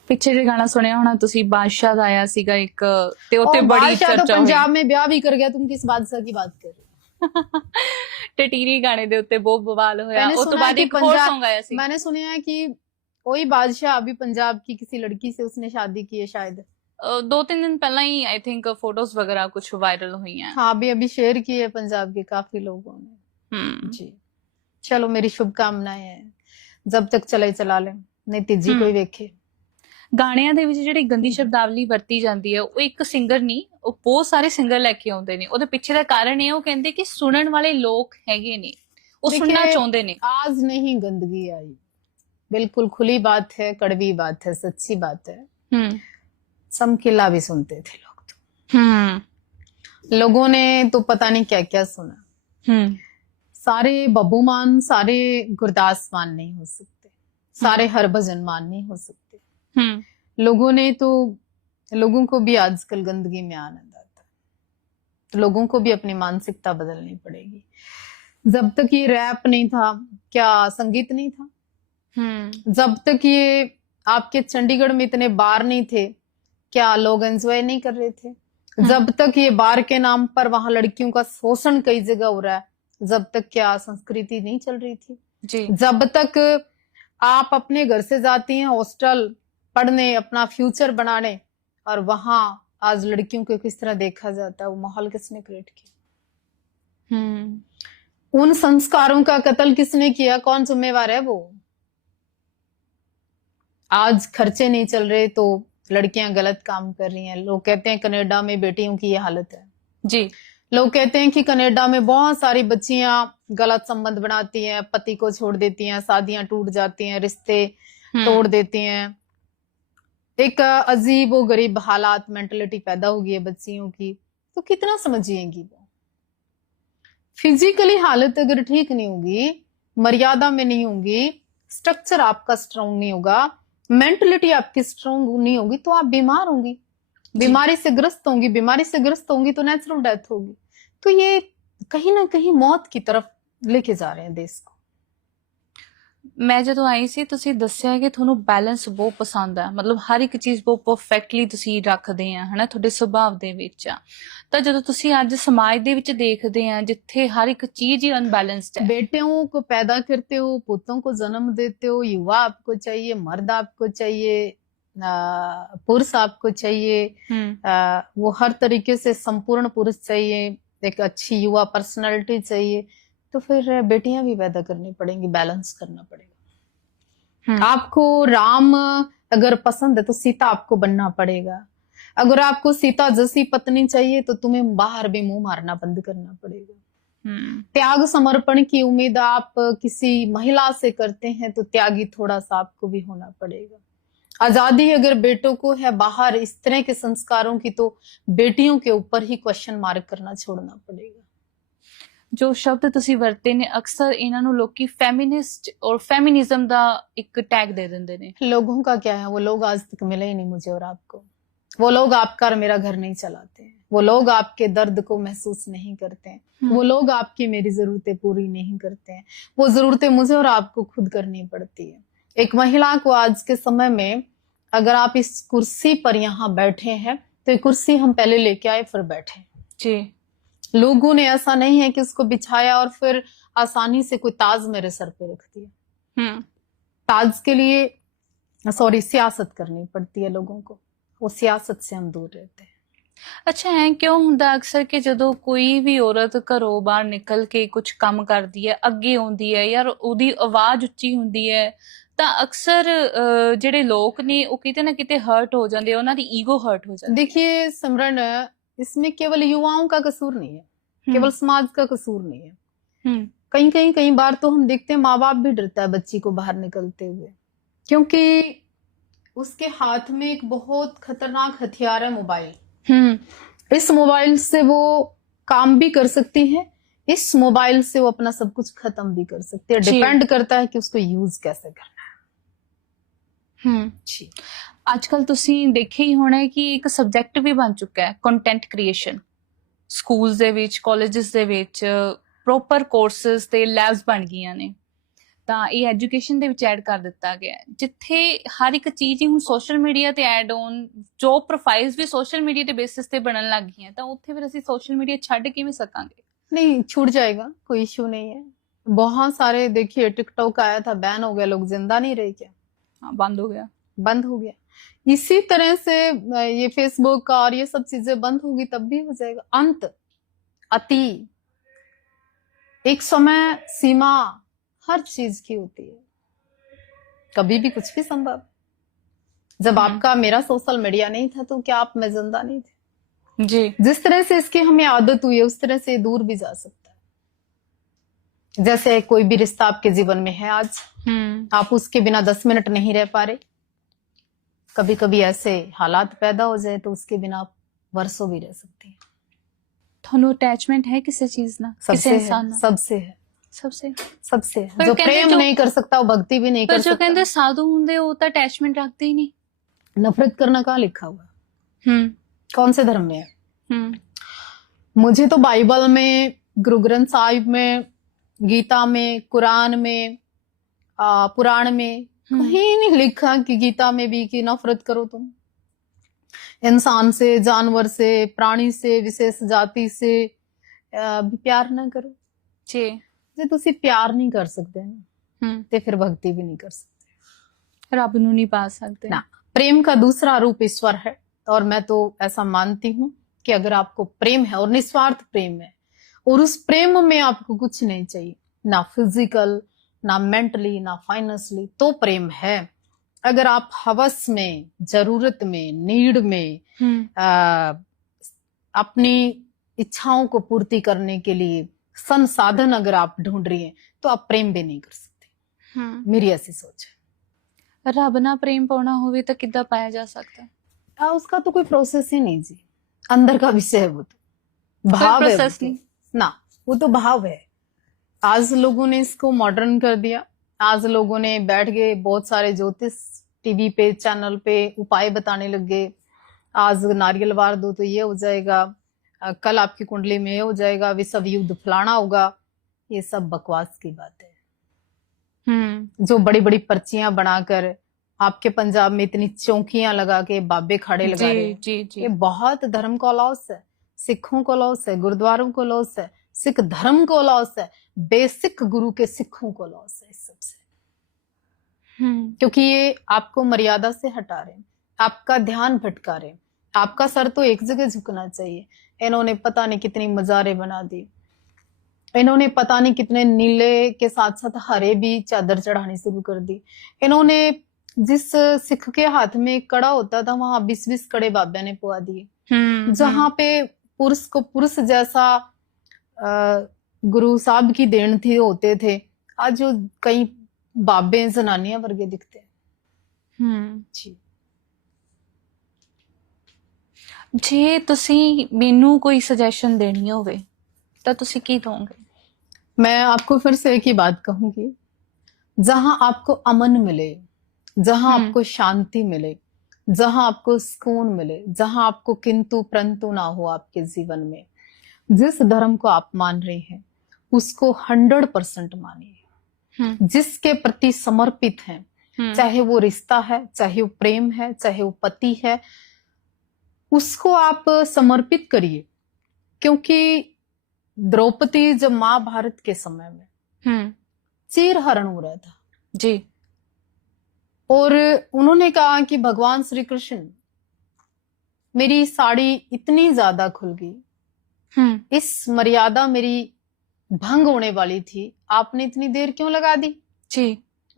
ਪਿੱਛੇ ਜੇ ਗਾਣਾ ਸੁਣਿਆ ਹੋਣਾ ਤੁਸੀਂ, ਬਾਦਸ਼ਾਹ ਦਾ ਆਇਆ ਸੀਗਾ ਇੱਕ, ਤੇ ਉੱਤੇ ਬੜੀ बादशाह तो ਚਰਚਾ ਹੋਈ। पंजाब में ब्याह भी कर गया, तुम किस बादशाह की बात कर रहे हो? ਟਟੀਰੀ ਗਾਣੇ ਦੇ ਉੱਤੇ ਬਹੁਤ ਬਵਾਲ ਹੋਇਆ। मैंने ਉਸ ਤੋਂ सुना है ਬਾਅਦ कि ਇੱਕ ਹੋਰ पंजाब- ਸੌਂਗ ਆਇਆ ਸੀ। मैंने सुना है कि वही बादशाह अभी पंजाब की किसी लड़की से उसने शादी की है शायद। 2-3 दिन ਪਹਿਲਾਂ ਹੀ आई थिंक फोटोज वगैरह कुछ वायरल हुई हैं। हाँ, अभी शेयर की है पंजाब के काफी लोगों ने जी। चलो, मेरी शुभकामनाएं हैं, जब तक चले चला ले, नहीं तीजी कोई वेखे। ਗਾਣਿਆਂ ਦੇ ਵਿੱਚ ਜਿਹੜੀ ਗੰਦੀ ਸ਼ਬਦਾਵਲੀ ਵਰਤੀ ਜਾਂਦੀ ਹੈ, ਉਹ ਇੱਕ ਸਿੰਗਰ ਨਹੀਂ, ਉਹ ਬਹੁਤ ਸਾਰੇ ਸਿੰਗਰ ਲੈ ਕੇ ਆਉਂਦੇ ਨੇ। ਉਹਦੇ ਪਿੱਛੇ ਦਾ ਕਾਰਨ ਇਹ, ਉਹ ਕਹਿੰਦੇ ਕਿ ਸੁਣਨ ਵਾਲੇ ਲੋਕ ਹੈਗੇ ਨੇ, ਉਹ ਸੁਣਨਾ ਚਾਹੁੰਦੇ ਨੇ। आज नहीं गंदगी आई, बिल्कुल खुली बात है, कड़वी बात है, सच्ची बात है। चमकीला भी सुनते थे लोग तो। लोगों ने तो पता नहीं क्या क्या सुना। सारे बब्बू मान, सारे गुरदास मान नहीं हो सकते, सारे हरभजन मान नहीं हो सकते। लोगों ने तो, लोगों को भी आजकल गंदगी में आनंद आता है, तो लोगों को भी अपनी मानसिकता बदलनी पड़ेगी। जब तक ये रैप नहीं था, क्या संगीत नहीं था? जब तक ये आपके चंडीगढ़ में इतने बार नहीं थे, क्या लोग एंजॉय नहीं कर रहे थे? जब तक ये बार के नाम पर वहां लड़कियों का शोषण कई जगह हो रहा है, जब तक क्या संस्कृति नहीं चल रही थी जी? जब तक आप अपने घर से जाती हैं हॉस्टल पढ़ने, अपना फ्यूचर बनाने, और वहां आज लड़कियों को किस तरह देखा जाता है, वो माहौल किसने क्रिएट किया? उन संस्कारों का कत्ल किसने किया? कौन जिम्मेवार है वो? आज खर्चे नहीं चल रहे तो लड़कियां गलत काम कर रही हैं। लोग कहते हैं कनाडा में बेटियों की ये हालत है जी। लोग कहते हैं कि कनाडा में बहुत सारी बच्चियां गलत संबंध बनाती हैं, पति को छोड़ देती हैं, शादियां टूट जाती हैं, रिश्ते तोड़ देती हैं। एक अजीब व गरीब हालात, मेंटलिटी पैदा हो गई है बच्चियों की, तो कितना समझिएगी वो? फिजिकली हालत अगर ठीक नहीं होगी, मर्यादा में नहीं होंगी, स्ट्रक्चर आपका स्ट्रांग नहीं होगा, मेंटलिटी आपकी स्ट्रांग नहीं होगी, तो आप बीमार होंगी, बीमारी से ग्रस्त होंगी, बीमारी से ग्रस्त होंगी तो नेचुरल डेथ होगी। तो ये कहीं ना कहीं मौत की तरफ लेके जा रहे हैं देश को। ਮੈਂ ਜਦੋਂ ਆਈ ਸੀ ਤੁਸੀਂ ਦੱਸਿਆ ਕਿ ਤੁਹਾਨੂੰ ਬੈਲੈਂਸ ਬਹੁਤ ਪਸੰਦ ਆ, ਮਤਲਬ ਹਰ ਇੱਕ ਚੀਜ਼ ਬਹੁਤ ਪਰਫੈਕਟਲੀ ਤੁਸੀਂ ਰੱਖਦੇ ਆ, ਹਨਾ, ਤੁਹਾਡੇ ਸੁਭਾਅ ਦੇ ਵਿੱਚ ਆ। ਤਾਂ ਜਦੋਂ ਤੁਸੀਂ ਅੱਜ ਸਮਾਜ ਦੇ ਵਿੱਚ ਦੇਖਦੇ ਆ ਜਿੱਥੇ ਹਰ ਇੱਕ ਚੀਜ਼ ਹੀ ਅਨਬੈਲੈਂਸਡ ਹੈ। बेटियों को पैदा करते हो, पुत्रों को जन्म देते हो, युवा आपको चाहिए, मर्द आपको चाहिए, पुरुष आपको चाहिए, वो हर तरीके से संपूर्ण पुरुष चाहिए, एक अच्छी युवा पर्सनालिटी चाहिए, तो फिर बेटियां भी पैदा करनी पड़ेंगी, बैलेंस करना पड़ेगा। आपको राम अगर पसंद है तो सीता आपको बनना पड़ेगा। अगर आपको सीता जैसी पत्नी चाहिए तो तुम्हें बाहर भी मुंह मारना बंद करना पड़ेगा। त्याग समर्पण की उम्मीद आप किसी महिला से करते हैं तो त्यागी थोड़ा सा आपको भी होना पड़ेगा। आजादी अगर बेटों को है बाहर इस तरह के संस्कारों की, तो बेटियों के ऊपर ही क्वेश्चन मार्क करना छोड़ना पड़ेगा। ਜੋ ਸ਼ਬਦ ਤੁਸੀਂ ਵਰਤੇ ਨੇ ਅਕਸਰ ਇਹਨਾਂ ਨੂੰ ਲੋਕੀ ਫੈਮਿਨਿਸਟ ਔਰ ਫੈਮਿਨਿਜ਼ਮ ਦਾ ਇੱਕ ਟੈਗ ਦੇ ਦਿੰਦੇ ਨੇ। लोगों का क्या है, वो लोग आज तक मिले ही नहीं मुझे और आपको। वो लोग आपका और मेरा घर नहीं चलाते हैं, वो लोग आपके दर्द को महसूस नहीं करते हैं, वो लोग आपकी मेरी जरूरतें पूरी नहीं करते हैं। वो जरूरतें मुझे और आपको खुद करनी पड़ती है। एक महिला को आज के समय में अगर आप इस कुर्सी पर यहाँ बैठे हैं तो ये कुर्सी हम पहले लेके आए फिर बैठे जी। लोगों ने ऐसा नहीं है कि उसको बिछाया और फिर आसानी से कोई ताज मेरे सर पे रख दिया। ताज के लिए सियासत करनी पड़ती है लोगों को, वो सियासत से हम दूर रहते हैं। ਅੱਛਾ, ਐ ਕਿਉਂ ਹੁੰਦਾ ਅਕਸਰ ਕਿ ਜਦੋਂ ਕੋਈ ਵੀ ਔਰਤ ਘਰੋਂ ਬਾਹਰ ਨਿਕਲ ਕੇ ਕੁਝ ਕੰਮ ਕਰਦੀ ਹੈ, ਅੱਗੇ ਆਉਂਦੀ ਹੈ ਯਾਰ, ਉਹਦੀ ਆਵਾਜ਼ ਉੱਚੀ ਹੁੰਦੀ ਹੈ, ਤਾਂ ਅਕਸਰ ਜਿਹੜੇ ਲੋਕ ਨੇ ਉਹ ਕਿਤੇ ਨਾ ਕਿਤੇ ਹਰਟ ਹੋ ਜਾਂਦੇ, ਉਹਨਾਂ ਦੀ ਈਗੋ ਹਰਟ ਹੋ ਜਾਂਦੀ। देखिए सिमरन, इसमें केवल युवाओं का कसूर नहीं है, केवल समाज का कसूर नहीं है। कई बार तो हम देखते हैं माँ बाप भी डरता है बच्ची को बाहर निकलते हुए, क्योंकि उसके हाथ में एक बहुत खतरनाक हथियार है मोबाइल। इस मोबाइल से वो काम भी कर सकती है, इस मोबाइल से वो अपना सब कुछ खत्म भी कर सकती है। डिपेंड करता है कि उसको यूज कैसे करना है। जी। ਅੱਜਕੱਲ ਤੁਸੀਂ ਦੇਖਿਆ ਹੀ ਹੋਣਾ ਕਿ ਇੱਕ ਸਬਜੈਕਟ ਵੀ ਬਣ ਚੁੱਕਾ ਹੈ ਕੰਟੈਂਟ ਕ੍ਰੀਏਸ਼ਨ। ਸਕੂਲਸ ਦੇ ਵਿੱਚ, ਕਾਲਜਸ ਦੇ ਵਿੱਚ ਪ੍ਰੋਪਰ ਕੋਰਸਸ ਤੇ ਲੈਬਸ ਬਣ ਗਈਆਂ ਨੇ, ਤਾਂ ਇਹ ਐਜੂਕੇਸ਼ਨ ਦੇ ਵਿੱਚ ਐਡ ਕਰ ਦਿੱਤਾ ਗਿਆ ਹੈ, ਜਿੱਥੇ ਹਰ ਇੱਕ ਚੀਜ਼ ਹੀ ਹੁਣ ਸੋਸ਼ਲ ਮੀਡੀਆ ਤੇ ਐਡ ਔਨ, ਜੋਬ ਪ੍ਰੋਫਾਈਲਸ ਵੀ ਸੋਸ਼ਲ ਮੀਡੀਆ ਦੇ ਬੇਸਿਸ ਤੇ ਬਣਨ ਲੱਗ ਗਈਆਂ, ਤਾਂ ਉੱਥੇ ਫਿਰ ਅਸੀਂ ਸੋਸ਼ਲ ਮੀਡੀਆ ਛੱਡ ਕਿਵੇਂ ਸਕਾਂਗੇ? नहीं, छूट जाएगा, कोई इश्यू नहीं है। बहुत सारे देखिए, टिकटॉक आया था, बैन हो गया, लोग जिंदा नहीं रहे क्या? हाँ, बंद हो गया, बंद हो गया। इसी तरह से ये फेसबुक का और ये सब चीजें बंद होगी तब भी हो जाएगा। अंत, अति, एक समय सीमा हर चीज की होती है, कभी भी कुछ भी संभव। जब आपका मेरा सोशल मीडिया नहीं था तो क्या आप मैं जिंदा नहीं थे? जी। जिस तरह से इसकी हमें आदत हुई है उस तरह से दूर भी जा सकता है। जैसे कोई भी रिश्ता आपके जीवन में है आज, आप उसके बिना 10 मिनट नहीं रह पा रहे, कभी कभी ऐसे हालात पैदा हो जाए तो उसके बिना आप वर्षों भी रह सकते हैं। ਤੁਹਾਨੂੰ ਅਟੈਚमेंट है किसी चीज ना, किसी इंसान ना? सबसे है, सबसे सबसे है। पर जो कहते प्रेम जो- नहीं कर सकता वो भक्ति भी नहीं पर कर जो सकता। कहते साधु होंगे वो तो अटैचमेंट रखते ही नहीं। नफरत करना कहाँ लिखा हुआ है? कौन से धर्म में है? मुझे तो बाइबल में, गुरु ग्रंथ साहिब में, गीता में, कुरान में, पुराण में कहीं नहीं लिखा कि गीता में भी कि नफरत करो तुम इंसान से, जानवर से, प्राणी से, विशेष जाति से भी प्यार ना करो। जी। ਜੇ ਤੁਸੀਂ ਪਿਆਰ ਨਹੀਂ ਕਰ ਸਕਦੇ ਨਾ ਤੇ ਫਿਰ भक्ति भी नहीं कर सकते, रब नू नहीं पा सकते ना। प्रेम का दूसरा रूप ईश्वर है, और मैं तो ऐसा मानती हूँ कि अगर आपको प्रेम है और निस्वार्थ प्रेम है और उस प्रेम में आपको कुछ नहीं चाहिए, ना फिजिकल, ना मेंटली, ना फाइनेंशियली, तो प्रेम है। अगर आप हवस में, जरूरत में, नीड में अपनी इच्छाओं को पूर्ति करने के लिए संसाधन अगर आप ढूंढ रही हैं तो आप प्रेम भी नहीं कर सकते। मेरी ऐसी सोच है। रब ना प्रेम पाना होवे तो किद्दां पाया जा सकता है? उसका तो कोई प्रोसेस ही नहीं जी, अंदर का विषय है, वो तो भाव है, प्रोसेस वो तो, नहीं ना, वो तो भाव है। आज लोगों ने इसको मॉडर्न कर दिया। आज लोगों ने बैठ के बहुत सारे ज्योतिष टीवी पे चैनल पे उपाय बताने लग गए। आज नारियल वार दो तो ये हो जाएगा, कल आपकी कुंडली में ये हो जाएगा, विश्व युद्ध फलाना होगा। ये सब बकवास की बात है। जो बड़ी बड़ी पर्चियां बनाकर आपके पंजाब में इतनी चौकियां लगा के बाबे खाड़े लगा रहे हैं, जी जी ये बहुत धर्म को लॉस है, सिखों को लॉस है, गुरुद्वारों को लॉस है, सिख धर्म को लॉस है, बेसिक गुरु के सिखों को लॉस है इस सबसे। क्योंकि ये आपको मर्यादा से हटा रहे हैं, आपका ध्यान भटका रहे हैं। आपका सर तो एक जगह झुकना चाहिए। इन्होंने पता नहीं कितनी मजारे बना दी, इन्होंने पता नहीं कितने नीले के साथ साथ हरे भी चादर चढ़ानी शुरू कर दी। इन्होंने जिस सिख के हाथ में कड़ा होता था वहां 20-20 कड़े बाबा ने पुआ दिए। जहां पे पुरुष को पुरुष जैसा गुरु साहब की देन थी होते थे, आज जो कई बाबे जनानियां वर्गे दिखते हैं। जी ਜੇ ਤੁਸੀਂ ਮੈਨੂੰ ਕੋਈ ਸੁਜੈਸ਼ਨ ਦੇਣੀ ਹੋਵੇ ਤਾਂ ਤੁਸੀਂ ਕੀ ਦੋਗੇ? मैं आपको फिर से एक ही बात कहूंगी, जहां आपको अमन मिले, जहां आपको शांति मिले, जहां आपको सुकून मिले, जहां आपको किंतु परंतु ना हो आपके जीवन में, जिस धर्म को आप मान रहे हैं उसको 100% मानिए। जिसके प्रति समर्पित हैं, चाहे वो रिश्ता है, चाहे वो प्रेम है, चाहे वो पति है, उसको आप समर्पित करिए। क्योंकि द्रौपदी जब महाभारत के समय में चीर हरण हो रहा था जी, और उन्होंने कहा कि भगवान श्री कृष्ण मेरी साड़ी इतनी ज्यादा खुल गई, इस मर्यादा मेरी भंग होने वाली थी, आपने इतनी देर क्यों लगा दी? जी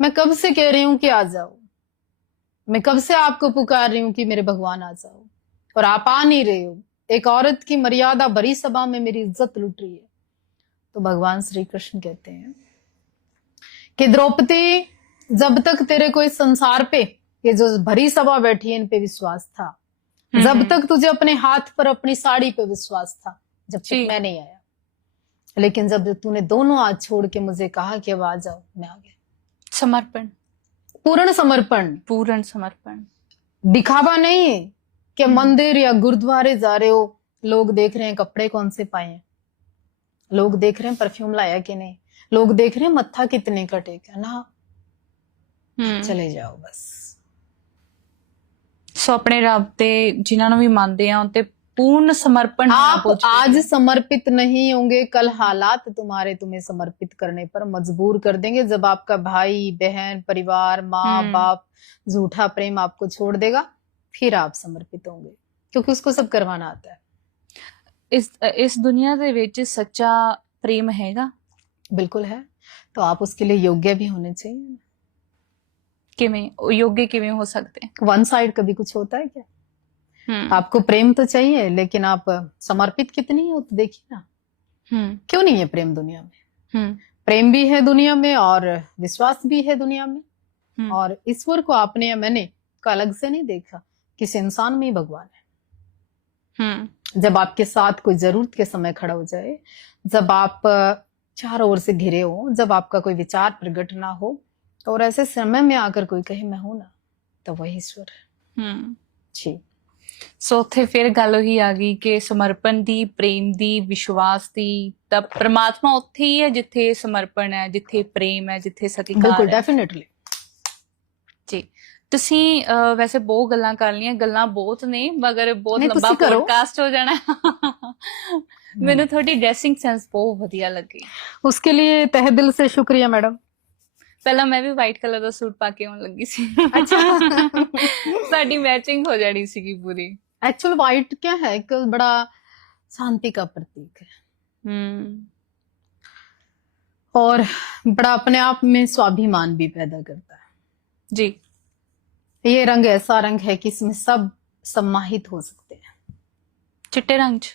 मैं कब से कह रही हूं कि आ जाओ, मैं कब से आपको पुकार रही हूं कि मेरे भगवान आ जाओ, और आप आ नहीं रहे हो। एक औरत की मर्यादा भरी सभा में मेरी इज्जत लुट रही है। तो भगवान श्री कृष्ण कहते हैं कि द्रौपदी, जब तक तेरे को इस संसार पे ये जो भरी सभा बैठी है इन पे विश्वास था, जब तक तुझे अपने हाथ पर अपनी साड़ी पे विश्वास था, जब तक मैं नहीं आया। लेकिन जब तूने दोनों हाथ छोड़ के मुझे कहा कि अब आ जाओ, मैं आ गया। समर्पण, पूर्ण समर्पण, पूर्ण समर्पण। दिखावा नहीं है कि मंदिर या गुरुद्वारे जा रहे हो, लोग देख रहे हैं कपड़े कौन से पाए हैं, लोग देख रहे हैं परफ्यूम लाया कि नहीं, लोग देख रहे हैं मत्था कितने का टेका ना, चले जाओ बस। सो अपने रब ते जिन्होंने भी मानते हैं उनते पूर्ण समर्पण। आप आज समर्पित नहीं होंगे, कल हालात तुम्हें समर्पित करने पर मजबूर कर देंगे। जब आपका भाई बहन परिवार माँ बाप झूठा प्रेम आपको छोड़ देगा, फिर आप समर्पित होंगे, क्योंकि उसको सब करवाना आता है। इस दुनिया दे विच सच्चा प्रेम हैगा? बिल्कुल है। तो आप उसके लिए योग्य भी होने चाहिए। किवें योग्य किवें हो सकते हैं? वन साइड कभी कुछ होता है क्या? आपको प्रेम तो चाहिए, लेकिन आप समर्पित कितनी हो तो देखिए ना। क्यों नहीं है प्रेम दुनिया में? प्रेम भी है दुनिया में और विश्वास भी है दुनिया में। और ईश्वर को आपने या मैंने को अलग से नहीं देखा, किसी इंसान में ही भगवान है। जब आपके साथ कोई जरूरत के समय खड़ा हो जाए, जब आप चारों ओर से घिरे हो, जब आपका कोई विचार प्रकट ना हो, और ऐसे समय में आकर कोई कहे मैं हूं ना, तो वही ईश्वर है। जी। सो उत्थे फिर गल ही आ गई कि समर्पण दी, प्रेम दी, विश्वास दी, तब परमात्मा उत्थे ही है जिथे समर्पण है, जिथे प्रेम है, जिथे सतिकार है। बिल्कुल, डेफिनेटली जी। ਤੁਸੀਂ ਵੈਸੇ ਬਹੁਤ ਗੱਲਾਂ ਕਰ ਲੀਆਂ, ਗੱਲਾਂ ਬਹੁਤ ਨੇ, ਮਗਰ ਬਹੁਤ ਲੰਬਾ ਪੋਡਕਾਸਟ ਹੋ ਜਾਣਾ। ਮੈਨੂੰ ਤੁਹਾਡੀ ਡਰੈਸਿੰਗ ਸੈਂਸ ਬਹੁਤ ਵਧੀਆ ਲੱਗੀ। उसके लिए तहे दिल से शुक्रिया मैडम। ਪਹਿਲਾਂ ਮੈਂ ਵੀ ਵਾਈਟ ਕਲਰ ਦਾ ਸੂਟ ਪਾ ਕੇ ਆਉਣ ਲੱਗੀ ਸੀ। अच्छा। ਸਾਡੀ ਮੈਚਿੰਗ ਹੋ ਜਾਣੀ ਸੀਗੀ ਪੂਰੀ। एक्चुअल व्हाइट क्या है, एक बड़ा शांति का प्रतीक है। और बड़ा अपने आप में स्वाभिमान भी पैदा करता है। जी। ये रंग ऐसा रंग है कि इसमें सब सम्माहित हो सकते हैं। चिट्टे रंग च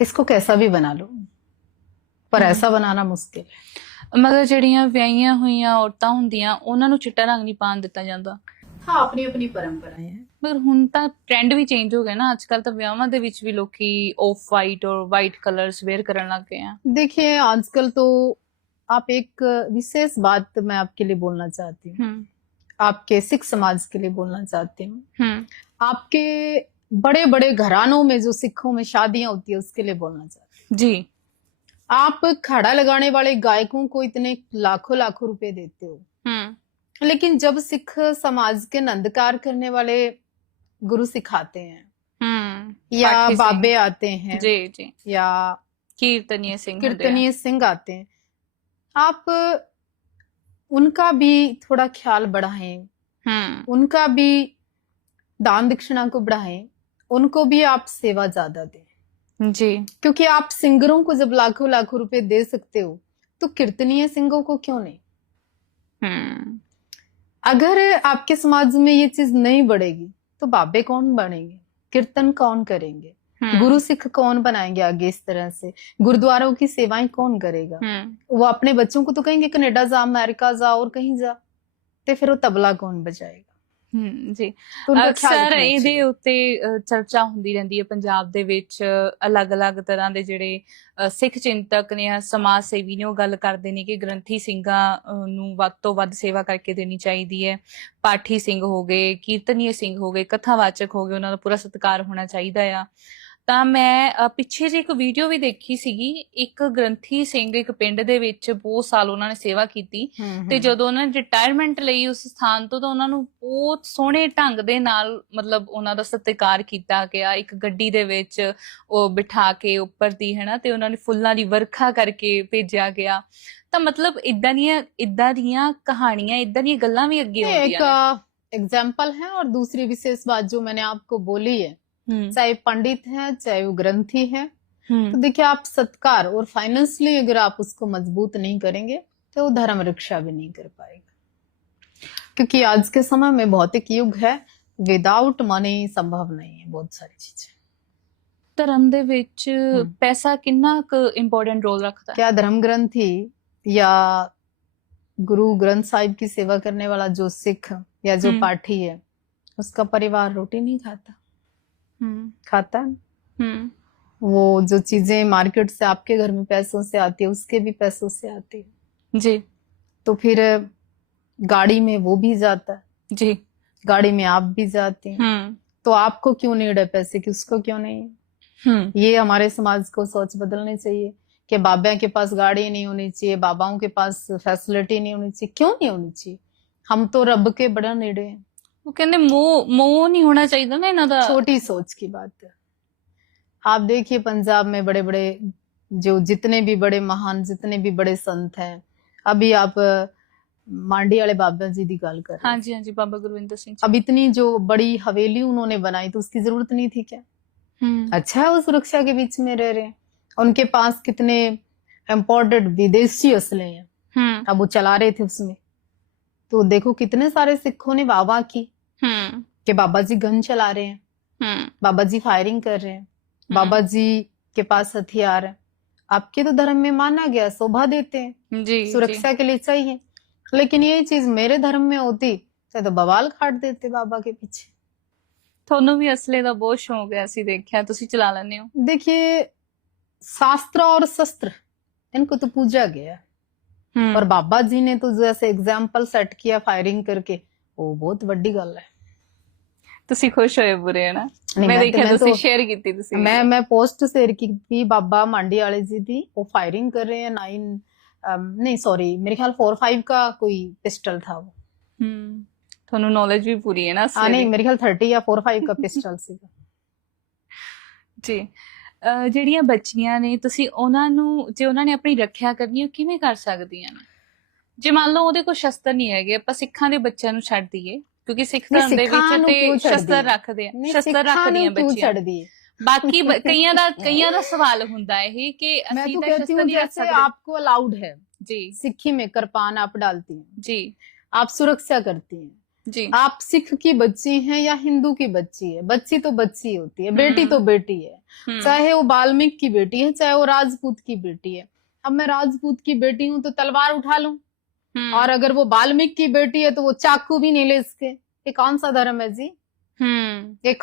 इसको कैसा भी बना लो, पर ऐसा बनाना मुश्किल है। मगर ਜਿਹੜੀਆਂ ਵਿਆਹੀਆਂ ਹੋਈਆਂ ਔਰਤਾਂ ਹੁੰਦੀਆਂ ਉਹਨਾਂ ਨੂੰ ਚਿੱਟਾ ਰੰਗ ਨਹੀਂ ਪਾਣ ਦਿੱਤਾ ਜਾਂਦਾ। हाँ, अपनी अपनी परंपराएं हैं। ਪਰ ਹੁਣ ਤਾਂ ਟ੍ਰੈਂਡ ਵੀ ਚੇਂਜ ਹੋ ਗਿਆ ਨਾ, ਅੱਜ ਕੱਲ ਤਾਂ ਵਿਆਹਾਂ ਦੇ ਵਿੱਚ ਵੀ ਲੋਕੀ ਆਫ ਵਾਈਟ ਔਰ ਵਾਈਟ ਕਲਰਸ ਵੇਅਰ ਕਰਨ ਲੱਗ ਗਏ ਆ। देखिए आजकल तो आप एक विशेष बात मैं आपके लिए बोलना चाहती हूँ, आपके सिख समाज के लिए बोलना चाहती हूँ। आपके बड़े बड़े घरानों में जो सिखों में शादियां होती है उसके लिए बोलना चाहती हूँ। जी। आप खड़ा लगाने वाले गायकों को इतने लाखों लाखों रुपए देते हो, लेकिन जब सिख समाज के नंदकार करने वाले गुरु सिखाते हैं या पाठी सिंह। बाबे आते हैं जी जी। या कीर्तनीय सिंह ਹੁੰਦੇ ਆ। कीर्तनीय सिंह आते हैं, आप उनका भी थोड़ा ख्याल बढ़ाएं, उनका भी दान दक्षिणा को बढ़ाएं, उनको भी आप सेवा ज्यादा दें। जी। क्योंकि आप सिंगरों को जब लाखों लाखों रुपए दे सकते हो तो कीर्तनीय सिंगों को क्यों नहीं। अगर आपके समाज में ये चीज नहीं बढ़ेगी तो बाबे कौन बनेंगे, कीर्तन कौन करेंगे, गुरु सिख कौन बनाएंगे आगे इस तरह से, गुरुद्वारों की सेवाएं कौन करेगा। वो अपने बच्चों को तो कहेंगे कनाडा जा, अमेरिका जा और कहीं जा, तो फिर वो तबला कौन बजाएगा। ਜੀ। तो उनका ख्याल ਅਕਸਰ रखना ਇਹਦੇ चाहिए। ਉੱਤੇ ਚਰਚਾ ਹੁੰਦੀ ਰਹਿੰਦੀ ਹੈ ਪੰਜਾਬ ਦੇ ਵਿੱਚ। ਅਲੱਗ-ਅਲੱਗ ਤਰ੍ਹਾਂ ਦੇ ਜਿਹੜੇ ਸਿੱਖ ਚਿੰਤਕ ਨੇ ਜਾਂ ਸਮਾਜ ਸੇਵੀ ਨੇ ਉਹ ਗੱਲ ਕਰਦੇ ਨੇ ਕਿ ਗ੍ਰੰਥੀ ਸਿੰਘਾਂ ਨੂੰ ਵੱਧ ਤੋਂ ਵੱਧ ਸੇਵਾ ਕਰਕੇ ਦੇਣੀ ਚਾਹੀਦੀ ਹੈ। ਪਾਠੀ ਸਿੰਘ ਹੋ ਗਏ, ਕੀਰਤਨੀਏ ਸਿੰਘ ਹੋ ਗਏ, ਕਥਾਵਾਚਕ ਹੋ ਗਏ, ਉਹਨਾਂ ਦਾ ਪੂਰਾ ਸਤਿਕਾਰ ਹੋਣਾ ਚਾਹੀਦਾ ਆ। ਤਾਂ ਮੈਂ ਪਿੱਛੇ ਜਿਹੇ ਇੱਕ ਵੀਡੀਓ ਵੀ ਦੇਖੀ ਸੀਗੀ, ਇੱਕ ਗ੍ਰੰਥੀ ਸਿੰਘ ਇੱਕ ਪਿੰਡ ਦੇ ਵਿੱਚ ਬਹੁਤ ਸਾਲ ਉਹਨਾਂ ਨੇ ਸੇਵਾ ਕੀਤੀ ਤੇ ਜਦੋਂ ਉਹਨਾਂ ਨੇ ਰਿਟਾਇਰਮੈਂਟ ਲਈ ਉਸ ਸਥਾਨ ਤੋਂ, ਤਾਂ ਉਹਨਾਂ ਨੂੰ ਬਹੁਤ ਸੋਹਣੇ ਢੰਗ ਦੇ ਨਾਲ ਮਤਲਬ ਉਹਨਾਂ ਦਾ ਸਤਿਕਾਰ ਕੀਤਾ ਗਿਆ। ਇੱਕ ਗੱਡੀ ਦੇ ਵਿੱਚ ਉਹ ਬਿਠਾ ਕੇ ਉੱਪਰ ਦੀ ਹੈ ਨਾ, ਤੇ ਉਹਨਾਂ ਨੇ ਫੁੱਲਾਂ ਦੀ ਵਰਖਾ ਕਰਕੇ ਭੇਜਿਆ ਗਿਆ। ਤਾਂ ਮਤਲਬ ਇਦਾਂ ਦੀਆਂ ਕਹਾਣੀਆਂ, ਇਦਾਂ ਦੀਆਂ ਗੱਲਾਂ ਵੀ ਅੱਗੇ ये ਆਉਂਦੀਆਂ ਨੇ। एक एग्जाम्पल है। और दूसरी विशेष बात जो मैंने आपको बोली है, चाहे पंडित है चाहे वो ग्रंथी है, तो देखिए आप सत्कार और फाइनेंशियली अगर आप उसको मजबूत नहीं करेंगे तो वो धर्म रक्षा भी नहीं कर पाएगा। क्योंकि आज के समय में भौतिक युग है, विदाउट मनी संभव नहीं है बहुत सारी चीजें। ਧਰਮ ਦੇ ਵਿੱਚ ਪੈਸਾ ਕਿੰਨਾ ਕੁ ਇੰਪੋਰਟੈਂਟ ਰੋਲ ਰੱਖਦਾ ਹੈ? क्या धर्म ग्रंथी या गुरु ग्रंथ साहिब की सेवा करने वाला जो सिख या जो पाठी है, उसका परिवार रोटी नहीं खाता, खाता है। वो जो चीजें मार्केट से आपके घर में पैसों से आती है उसके भी पैसों से आती है जी। तो फिर गाड़ी में वो भी जाता है जी। गाड़ी में आप भी जाते हैं, तो आपको क्यों नीड है पैसे की, उसको क्यों नहीं है। ये हमारे समाज को सोच बदलनी चाहिए कि बाबा के पास गाड़ी नहीं होनी चाहिए, बाबाओं के पास फैसिलिटी नहीं होनी चाहिए। क्यों नहीं होनी चाहिए, हम तो रब के बड़ा नेड़े हैं। ਉਹ ਕਹਿੰਦੇ ਮੋਹ ਨਹੀਂ ਹੋਣਾ ਚਾਹੀਦਾ ਨਾ ਇਹਨਾਂ ਦਾ। छोटी सोच की बात है। आप देखिए पंजाब में बड़े बड़े जो जितने भी बड़े महान, जितने भी बड़े संत हैं, अभी आप मांडी वाले बाबा जी की गल कर रहे हैं। हाँ जी हाँ जी, बाबा गुरविंदर सिंह जी। अब इतनी जो बड़ी हवेली उन्होंने बनाई तो उसकी जरूरत नहीं थी क्या। अच्छा है वो सुरक्षा के बीच में रह रहे हैं, उनके पास कितने इम्पोर्टेड विदेशी असले हैं, अब वो चला रहे थे उसमें। तो देखो कितने सारे सिखों ने वाह वाह की कि बाबा जी गन चला रहे हैं, बाबा जी फायरिंग कर रहे हैं, बाबा जी के पास हथियार है। आपके तो धर्म में माना गया, शोभा देते हैं जी, सुरक्षा के लिए चाहिए, लेकिन ये चीज मेरे धर्म में होती तो बवाल काट देते बाबा के पीछे। ਤੁਹਾਨੂੰ ਵੀ ਅਸਲੇ ਦਾ ਬਹੁਤ ਸ਼ੌਂਕ ਹੈ, ਅਸੀਂ ਦੇਖਿਆ ਤੁਸੀਂ ਚਲਾ ਲੈਂਦੇ ਹੋ। देखिए शास्त्र और शस्त्र इनको तो पूजा गया है, और बाबा जी ने तो जैसे एग्जाम्पल सेट किया फायरिंग करके, वो बहुत बड़ी गल है। ਤੁਸੀਂ ਖੁਸ਼ ਹੋਏ ਬੁਰੇ ਹੈ ਨਾ? नहीं, ਮੈਂ मैं ਦੇਖਿਆ तो- ਤੁਸੀਂ ਸ਼ੇਅਰ ਕੀਤੀ ਤੁਸੀਂ। मैं पोस्ट शेयर की थी, बाबा मांडी वाले जी थी, वो फायरिंग कर रहे हैं 9 नहीं सॉरी मेरे ख्याल 4-5 का कोई पिस्टल था वो। ਤੁਹਾਨੂੰ ਨੌਲੇਜ ਵੀ ਪੂਰੀ ਹੈ ਨਾ हाँ नहीं मेरे ख्याल 30 या 4-5 का पिस्टल सीगा। ਜੀ। ਜਿਹੜੀਆਂ ਬੱਚੀਆਂ ਨੇ, ਤੁਸੀਂ ਉਹਨਾਂ ਨੂੰ, ਜੇ ਉਹਨਾਂ ਨੇ ਆਪਣੀ ਰੱਖਿਆ ਕਰਨੀ, ਉਹ ਕਿਵੇਂ ਕਰ ਸਕਦੀਆਂ ਨੇ? ਜੇ ਮੰਨ ਲਓ ਉਹਦੇ ਕੋਲ ਸ਼ਸਤਰ ਨਹੀਂ ਹੈਗੇ, ਆਪਾਂ ਸਿੱਖਾਂ ਦੇ ਬੱਚਿਆਂ ਨੂੰ ਛੱਡ ਦਈਏ, ਕਿਉਂਕਿ ਸਿੱਖ ਧਰਮ ਦੇ ਵਿੱਚ ਤੇ ਸ਼ਸਤਰ ਰੱਖਦੇ ਆ, ਸ਼ਸਤਰ ਰੱਖਦੀਆਂ ਬੱਚੀਆਂ। ਬਾਕੀ ਕਈਆਂ ਦਾ ਸਵਾਲ ਹੁੰਦਾ ਇਹ ਕਿ मैं ਅਸੀਂ तो ਤਾਂ कहती ਸ਼ਸਤਰ हूँ ਨਹੀਂ ਰੱਖ जैसे ਸਕਦੇ। आपको अलाउड है ਜੀ सिक्खी में कृपान आप डालती हैं, ਜੀ आप सुरक्षा करती हैं, जी। आप सिख की बच्ची हैं या हिंदू की बच्ची है, बच्ची तो बच्ची होती है, बेटी तो बेटी है, चाहे वो वाल्मीकि की बेटी है चाहे वो राजपूत की बेटी है। अब मैं राजपूत की बेटी हूं तो तलवार उठा लूं, और अगर वो वाल्मीकि की बेटी है तो वो चाकू भी नहीं ले सके, ये कौन सा धर्म है जी? हम्म। ये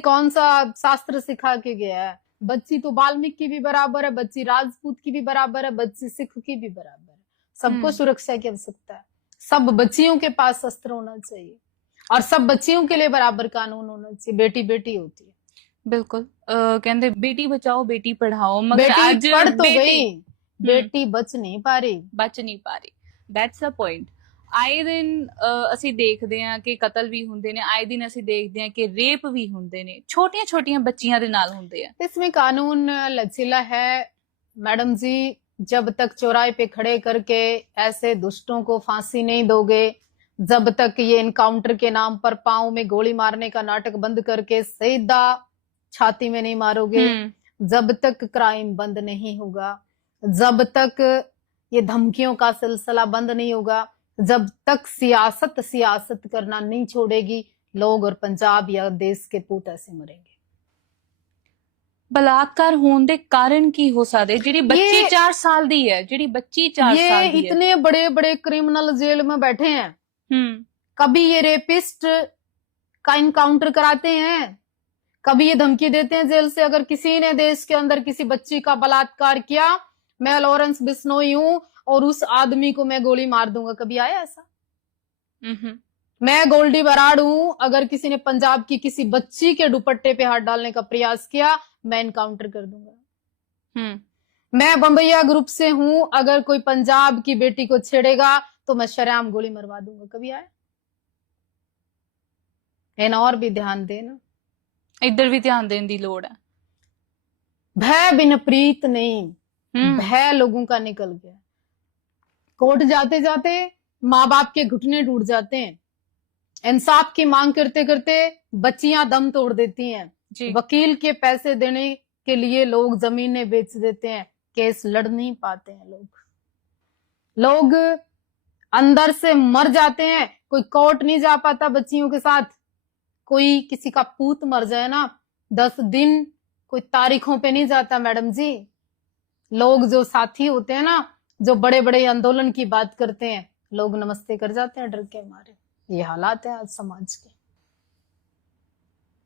कौन सा शास्त्र सिखा के गया है? बच्ची तो वाल्मीकि की भी बराबर है, बच्ची राजपूत की भी बराबर है, बच्ची सिख की भी बराबर है। सबको सुरक्षा की आवश्यकता है। सब बच्चियों के पास शस्त्र होना चाहिए और सब बच्चियों के लिए बराबर कानून होना चाहिए। बेटी बेटी होती है। बिल्कुल। कहते बेटी बचाओ बेटी पढ़ाओ, मगर बेटी आज पढ़ तो बेटी गई, बेटी बच नहीं पा रही। ਬਚ ਨਹੀਂ ਪਾ ਰਹੀ। That's a point. ਆਏ ਦਿਨ ਅਸੀਂ ਦੇਖਦੇ ਹਾਂ ਕਿ ਕਤਲ ਵੀ ਹੁੰਦੇ ਨੇ, ਆਏ ਦਿਨ ਅਸੀਂ ਦੇਖਦੇ ਹਾਂ ਕਿ ਰੇਪ ਵੀ ਹੁੰਦੇ ਨੇ, ਛੋਟੀਆਂ ਛੋਟੀਆਂ ਬੱਚੀਆਂ ਦੇ ਨਾਲ ਹੁੰਦੇ ਆ। इसमें कानून लचीला है मैडम जी। जब तक चौराहे पे खड़े करके ऐसे दुष्टों को फांसी नहीं दोगे, जब तक ये इनकाउंटर के नाम पर पांव में गोली मारने का नाटक बंद करके सीधा छाती में नहीं मारोगे, जब तक क्राइम बंद नहीं होगा, जब तक ये धमकियों का सिलसिला बंद नहीं होगा, जब तक सियासत करना नहीं छोड़ेगी, लोग और पंजाब या देश के पूत ऐसे मरेंगे। ਬਲਾਤਕਾਰ ਹੋਣ ਦੇ ਕਾਰਨ ਕੀ ਹੋ ਸਕਦੇ? ਜਿਹੜੀ ਬੱਚੀ 4 ਸਾਲ ਦੀ ਹੈ, ਜਿਹੜੀ ਬੱਚੀ 4 ये ਸਾਲ ਦੀ है। इतने बड़े बड़े क्रिमिनल जेल में बैठे हैं, कभी ये रेपिस्ट का इनकाउंटर कराते हैं, कभी ये धमकी देते हैं जेल से, अगर किसी ने देश के अंदर किसी बच्ची का बलात्कार किया, मैं लॉरेंस बिश्नोई हूं और उस आदमी को मैं गोली मार दूंगा। कभी आया ऐसा? मैं गोल्डी बराड़ हूं, अगर किसी ने पंजाब की किसी बच्ची के दुपट्टे पे हाथ डालने का प्रयास किया, मैं इनकाउंटर कर दूंगा। मैं बम्बैया ग्रुप से हूं, अगर कोई पंजाब की बेटी को छेड़ेगा तो मैं शरेआम गोली मरवा दूंगा। कभी आया? इन और भी ध्यान देना, ਇੱਧਰ ਵੀ ਧਿਆਨ ਦੇਣ ਦੀ ਲੋੜ ਹੈ। भय बिन प्रीत नहीं, भय लोगों का निकल गया। कोर्ट जाते जाते माँ बाप के घुटने टूट जाते हैं, इंसाफ की मांग करते करते बच्चियां दम तोड़ देती हैं, वकील के पैसे देने के लिए लोग जमीनें बेच देते हैं, केस लड़ नहीं पाते हैं, लोग अंदर से मर जाते हैं। कोई कोर्ट नहीं जा पाता बच्चियों के साथ। कोई किसी का पूत मर जाए ना, 10 दिन कोई तारीखों पे नहीं जाता मैडम जी। लोग जो साथी होते हैं ना, जो बड़े बड़े आंदोलन की बात करते हैं, लोग नमस्ते कर जाते हैं डर के मारे। ये हालात है आज समाज के।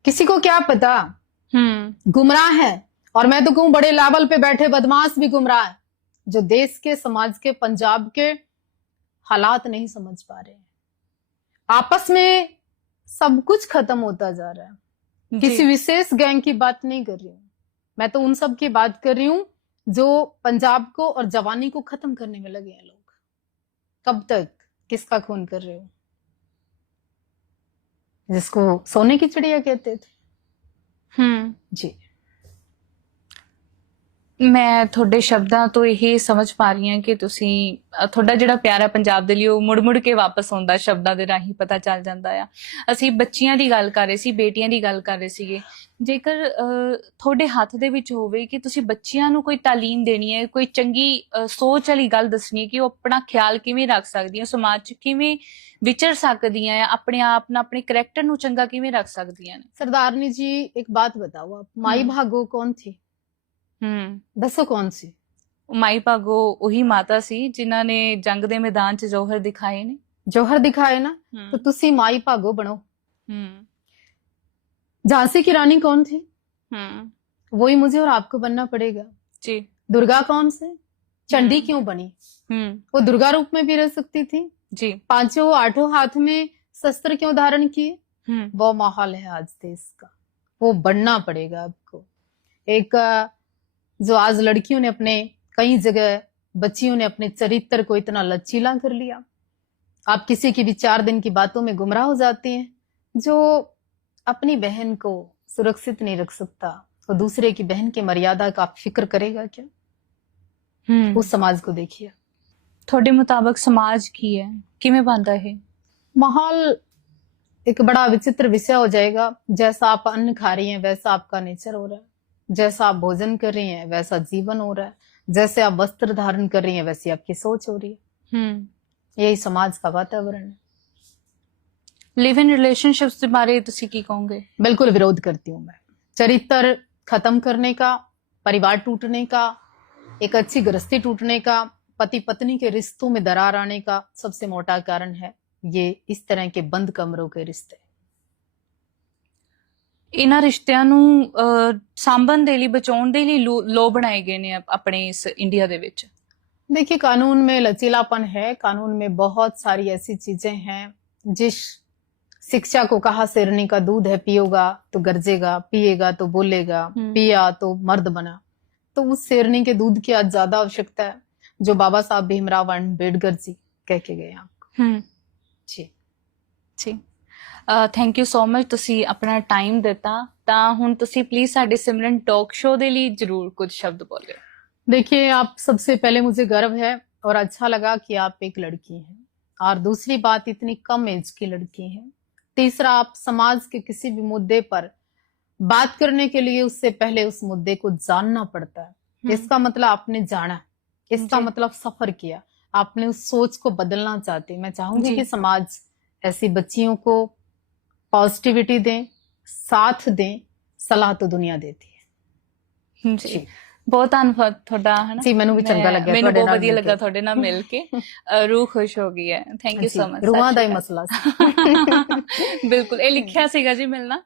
किसी को क्या पता, गुमराह है। और मैं तो कहूं बड़े लेवल पे बैठे बदमाश भी गुमराह है, जो देश के समाज के पंजाब के हालात नहीं समझ पा रहे हैं। आपस में सब कुछ खत्म होता जा रहा है। किसी विशेष गैंग की बात नहीं कर रही हूं मैं, तो उन सब की बात कर रही हूं जो पंजाब को और जवानी को खत्म करने में लगे हैं लोग। कब तक किसका खून कर रहे हो? जिसको सोने की चिड़िया कहते थे। जी, ਮੈਂ ਤੁਹਾਡੇ ਸ਼ਬਦਾਂ ਤੋਂ ਇਹ ਸਮਝ ਪਾ ਰਹੀ ਹਾਂ ਕਿ ਤੁਸੀਂ ਤੁਹਾਡਾ ਜਿਹੜਾ ਪਿਆਰ ਹੈ ਪੰਜਾਬ ਦੇ ਲਈ ਉਹ ਮੁੜ ਕੇ ਵਾਪਸ ਆਉਂਦਾ, ਸ਼ਬਦਾਂ ਦੇ ਰਾਹੀਂ ਪਤਾ ਚੱਲ ਜਾਂਦਾ ਆ। ਅਸੀਂ ਬੱਚੀਆਂ ਦੀ ਗੱਲ ਕਰ ਰਹੇ ਸੀ, ਬੇਟੀਆਂ ਦੀ ਗੱਲ ਕਰ ਰਹੇ ਸੀਗੇ। ਜੇਕਰ ਤੁਹਾਡੇ ਹੱਥ ਦੇ ਵਿੱਚ ਹੋਵੇ ਕਿ ਤੁਸੀਂ ਬੱਚਿਆਂ ਨੂੰ ਕੋਈ ਤਾਲੀਮ ਦੇਣੀ ਹੈ, ਕੋਈ ਚੰਗੀ ਸੋਚ ਵਾਲੀ ਗੱਲ ਦੱਸਣੀ ਹੈ ਕਿ ਉਹ ਆਪਣਾ ਖਿਆਲ ਕਿਵੇਂ ਰੱਖ ਸਕਦੀਆਂ, ਸਮਾਜ 'ਚ ਕਿਵੇਂ ਵਿਚਰ ਸਕਦੀਆਂ ਆ, ਆਪਣੇ ਆਪ ਨਾਲ ਆਪਣੇ ਕਰੈਕਟਰ ਨੂੰ ਚੰਗਾ ਕਿਵੇਂ ਰੱਖ ਸਕਦੀਆਂ ਨੇ। सरदारनी जी एक बात बताओ, आप माई भागो कौन थी? दसो कौन सी? ਮਾਈ ਭਾਗੋ ਉਹੀ ਮਾਤਾ ਸੀ ਜਿਨ੍ਹਾਂ ਨੇ ਜੰਗ ਦੇ ਮੈਦਾਨ 'ਚ ਜੌਹਰ ਦਿਖਾਏ ਨੇ। जौहर दिखाए ना, तो तुसी माई भागो बनो। झांसी की रानी कौन थी? वही मुझे और आपको बनना पड़ेगा जी। दुर्गा कौन से? चंडी क्यों बनी? वो दुर्गा रूप में भी रह सकती थी जी। 5 हाथ में शस्त्र क्यों धारण किए? वो माहौल है आज देश का, वो बनना पड़ेगा आपको। एक जो आज लड़कियों ने अपने कई जगह बच्चियों ने अपने चरित्र को इतना लचीला कर लिया, आप किसी की भी 4 दिन की बातों में गुमराह हो जाती हैं। जो अपनी बहन को सुरक्षित नहीं रख सकता, वो दूसरे की बहन की मर्यादा का फिक्र करेगा क्या? उस समाज को देखिए। ਤੁਹਾਡੇ ਮੁਤਾਬਕ ਸਮਾਜ ਕੀ ਹੈ, ਕਿਵੇਂ ਬਣਦਾ ਇਹ माहौल? एक बड़ा विचित्र विषय हो जाएगा। जैसा आप अन्न खा रही हैं वैसा आपका नेचर हो रहा है, जैसा आप भोजन कर रही हैं वैसा जीवन हो रहा है, जैसे आप वस्त्र धारण कर रही हैं वैसी आपकी सोच हो रही है। यही समाज का वातावरण है। लिव इन रिलेशनशिप्स के बारे ਤੁਸੀਂ ਕੀ ਕਹੋਗੇ? बिल्कुल विरोध करती हूँ मैं। चरित्र खत्म करने का, परिवार टूटने का, एक अच्छी गृहस्थी टूटने का, पति पत्नी के रिश्तों में दरार आने का सबसे मोटा कारण है ये इस तरह के बंद कमरों के रिश्ते। ਇਹਨਾਂ ਰਿਸ਼ਤਿਆਂ ਨੂੰ ਸਾਂਭਣ ਦੇ ਲਈ ਬਚਾਉਣ ਦੇ ਲਈ ਲੋ ਬਣਾਏ ਗਏ ਨੇ ਆਪਣੇ ਇਸ ਇੰਡੀਆ ਦੇ ਵਿੱਚ। देखिए, कानून में लचीलापन है, कानून में बहुत सारी ऐसी चीजें हैं। जिस शिक्षा को कहा शेरनी का दूध है, पियोगा तो गरजेगा, पिएगा तो बोलेगा, पिया तो मर्द बना। तो उस शेरनी के दूध की आज ज्यादा आवश्यकता है जो बाबा साहब भीमराव अम्बेडकर जी कह के गए आपको। जी ਜੀ ਥੈਂਕ ਯੂ ਸੋ ਮਚ, ਤੁਸੀਂ ਆਪਣਾ ਟਾਈਮ ਦਿੱਤਾ। ਤਾਂ ਹੁਣ ਤੁਸੀਂ ਪਲੀਜ਼ ਸਾਡੇ ਸਿਮਰਨ ਟਾਕ ਸ਼ੋ ਦੇ ਲਈ ਜ਼ਰੂਰ ਕੁਝ ਸ਼ਬਦ ਬੋਲਿਓ। देखिए, आप सबसे पहले मुझे गर्व है और अच्छा लगा कि आप एक लड़की हैं, और दूसरी बात इतनी कम एज की लड़की हैं। तीसरा, आप समाज के किसी भी मुद्दे पर बात करने के लिए उससे पहले उस मुद्दे को जानना पड़ता है। इसका मतलब आपने जाना, इसका मतलब सफर किया, आपने उस सोच को बदलना चाहते। मैं चाहूंगी कि समाज ऐसी बच्चियों को पॉजिटिविटी दें, साथ दें। सलाह तो दुनिया देती है। ਜੀ ਬਹੁਤ ਧੰਨਵਾਦ ਤੁਹਾਡਾ, ਹੈ ਨਾ ਜੀ, ਮੈਨੂੰ ਵੀ ਚੰਗਾ ਲੱਗਿਆ, ਮੈਨੂੰ ਤੁਹਾਡੇ ਬਹੁਤ ਨਾਲ ਵਧੀਆ ਮਿਲ ਲੱਗਾ ਕੇ। ਤੁਹਾਡੇ ਨਾਲ ਮਿਲ ਕੇ। ਰੂਹ ਖੁਸ਼ ਹੋ ਗਈ ਹੈ। Thank you so much. ਰੂਹਾਂ ਦਾ ਹੀ ਮਸਲਾ ਸੀ। ਬਿਲਕੁਲ, ਇਹ ਲਿਖਿਆ ਸੀਗਾ ਜੀ ਮਿਲਣਾ,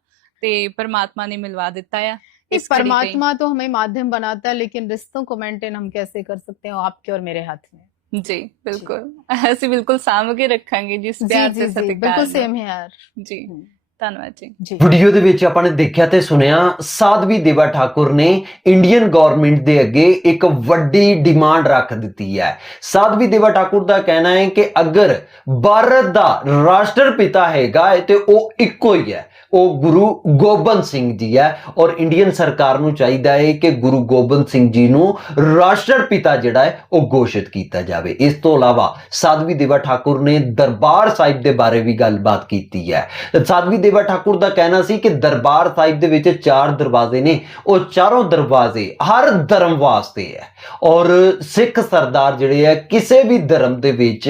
ਤੇ परमात्मा ने मिलवा ਦਿੱਤਾ ਆ। इस परमात्मा तो हमें माध्यम बनाता है, लेकिन रिश्तों को मेंटेन हम कैसे कर सकते हैं, वो आपके और मेरे हाथ में। ਜੀ ਬਿਲकुल, ਅਸੀਂ ਬਿਲकुल ਸਾਂਭ ਕੇ ਰੱਖਾਂਗੇ ਜਿਸ जी ਪਿਆਰ जी ਤੇ जी, ਸਤਿਕਾਰ बिल्कुल ਨਾਲ। सेम है यार। ਜੀ ਧੰਨਵਾਦ ਜੀ। जी ਵੀਡੀਓ ਦੇ ਵਿੱਚ ਆਪਾਂ ਨੇ ਦੇਖਿਆ ਤੇ ਸੁਣਿਆ ਸਾਧਵੀ ਦੇਵਾ ਠਾਕੁਰ ਨੇ ਇੰਡੀਅਨ ਗਵਰਨਮੈਂਟ ਦੇ ਅੱਗੇ ਇੱਕ ਵੱਡੀ ਡਿਮਾਂਡ ਰੱਖ ਦਿੱਤੀ ਹੈ। ਸਾਧਵੀ ਦੇਵਾ ਠਾਕੁਰ ਦਾ ਕਹਿਣਾ ਹੈ ਕਿ ਅਗਰ ਭਾਰਤ ਦਾ ਰਾਸ਼ਟਰਪਿਤਾ ਹੈਗਾ ਤੇ ਉਹ ਇੱਕੋ ਹੀ ਹੈ, ਉਹ ਗੁਰੂ ਗੋਬਿੰਦ ਸਿੰਘ ਜੀ ਹੈ। ਔਰ ਇੰਡੀਅਨ ਸਰਕਾਰ ਨੂੰ ਚਾਹੀਦਾ ਹੈ ਕਿ ਗੁਰੂ ਗੋਬਿੰਦ ਸਿੰਘ ਜੀ ਨੂੰ ਰਾਸ਼ਟਰਪਿਤਾ ਜਿਹੜਾ ਹੈ ਉਹ ਘੋਸ਼ਿਤ ਕੀਤਾ ਜਾਵੇ। ਇਸ ਤੋਂ ਇਲਾਵਾ ਸਾਧਵੀ ਦੇਵਾ ਠਾਕੁਰ ਨੇ ਦਰਬਾਰ ਸਾਹਿਬ ਦੇ ਬਾਰੇ ਵੀ ਗੱਲਬਾਤ ਕੀਤੀ ਹੈ। ਸਾਧਵੀ ਦੇਵਾ ਠਾਕੁਰ ਦਾ ਕਹਿਣਾ ਸੀ ਕਿ ਦਰਬਾਰ ਸਾਹਿਬ ਦੇ ਵਿੱਚ 4 ਦਰਵਾਜ਼ੇ ਨੇ, ਉਹ ਚਾਰੋਂ ਦਰਵਾਜ਼ੇ ਹਰ ਧਰਮ ਵਾਸਤੇ ਹੈ। ਔਰ ਸਿੱਖ ਸਰਦਾਰ ਜਿਹੜੇ ਆ ਕਿਸੇ ਵੀ ਧਰਮ ਦੇ ਵਿੱਚ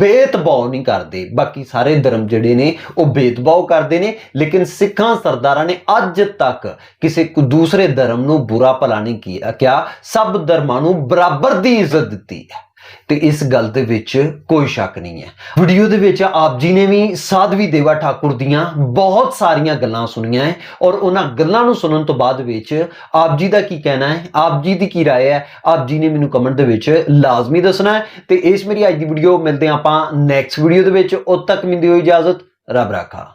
ਭੇਦਭਾਵ ਨਹੀਂ ਕਰਦੇ। ਬਾਕੀ ਸਾਰੇ ਧਰਮ ਜਿਹੜੇ ਨੇ ਉਹ ਭੇਦਭਾਵ ਕਰਦੇ ਨੇ, ਲੇਕਿਨ ਸਿੱਖਾਂ ਸਰਦਾਰਾਂ ਨੇ ਅੱਜ ਤੱਕ ਕਿਸੇ ਦੂਸਰੇ ਧਰਮ ਨੂੰ ਬੁਰਾ ਭਲਾ ਨਹੀਂ ਕਿਹਾ, ਸਭ ਧਰਮਾਂ ਨੂੰ ਬਰਾਬਰ ਦੀ ਇੱਜ਼ਤ ਦਿੱਤੀ ਹੈ। ਤੇ ਇਸ ਗੱਲ ਦੇ ਵਿੱਚ ਕੋਈ ਸ਼ੱਕ ਨਹੀਂ ਹੈ। ਵੀਡੀਓ ਦੇ ਵਿੱਚ ਆਪ ਜੀ ਨੇ ਵੀ ਸਾਧਵੀ ਦੇਵਾ ਠਾਕੁਰ ਦੀਆਂ ਬਹੁਤ ਸਾਰੀਆਂ ਗੱਲਾਂ ਸੁਣੀਆਂ ਹੈ, ਔਰ ਉਹਨਾਂ ਗੱਲਾਂ ਨੂੰ ਸੁਣਨ ਤੋਂ ਬਾਅਦ ਵਿੱਚ ਆਪ ਜੀ ਦਾ ਕੀ ਕਹਿਣਾ ਹੈ, ਆਪ ਜੀ ਦੀ ਕੀ ਰਾਏ ਹੈ, ਆਪ ਜੀ ਨੇ ਮੈਨੂੰ ਕਮੈਂਟ ਦੇ ਵਿੱਚ ਲਾਜ਼ਮੀ ਦੱਸਣਾ ਹੈ। ਤੇ ਇਸ ਮੇਰੀ ਅੱਜ ਦੀ ਵੀਡੀਓ ਮਿਲਦੇ ਆਪਾਂ ਨੈਕਸਟ ਵੀਡੀਓ ਦੇ ਵਿੱਚ। ਉਦ ਤੱਕ ਮੈਨੂੰ ਦਿਓ ਇਜਾਜ਼ਤ। ਰੱਬ ਰਾਖਾ।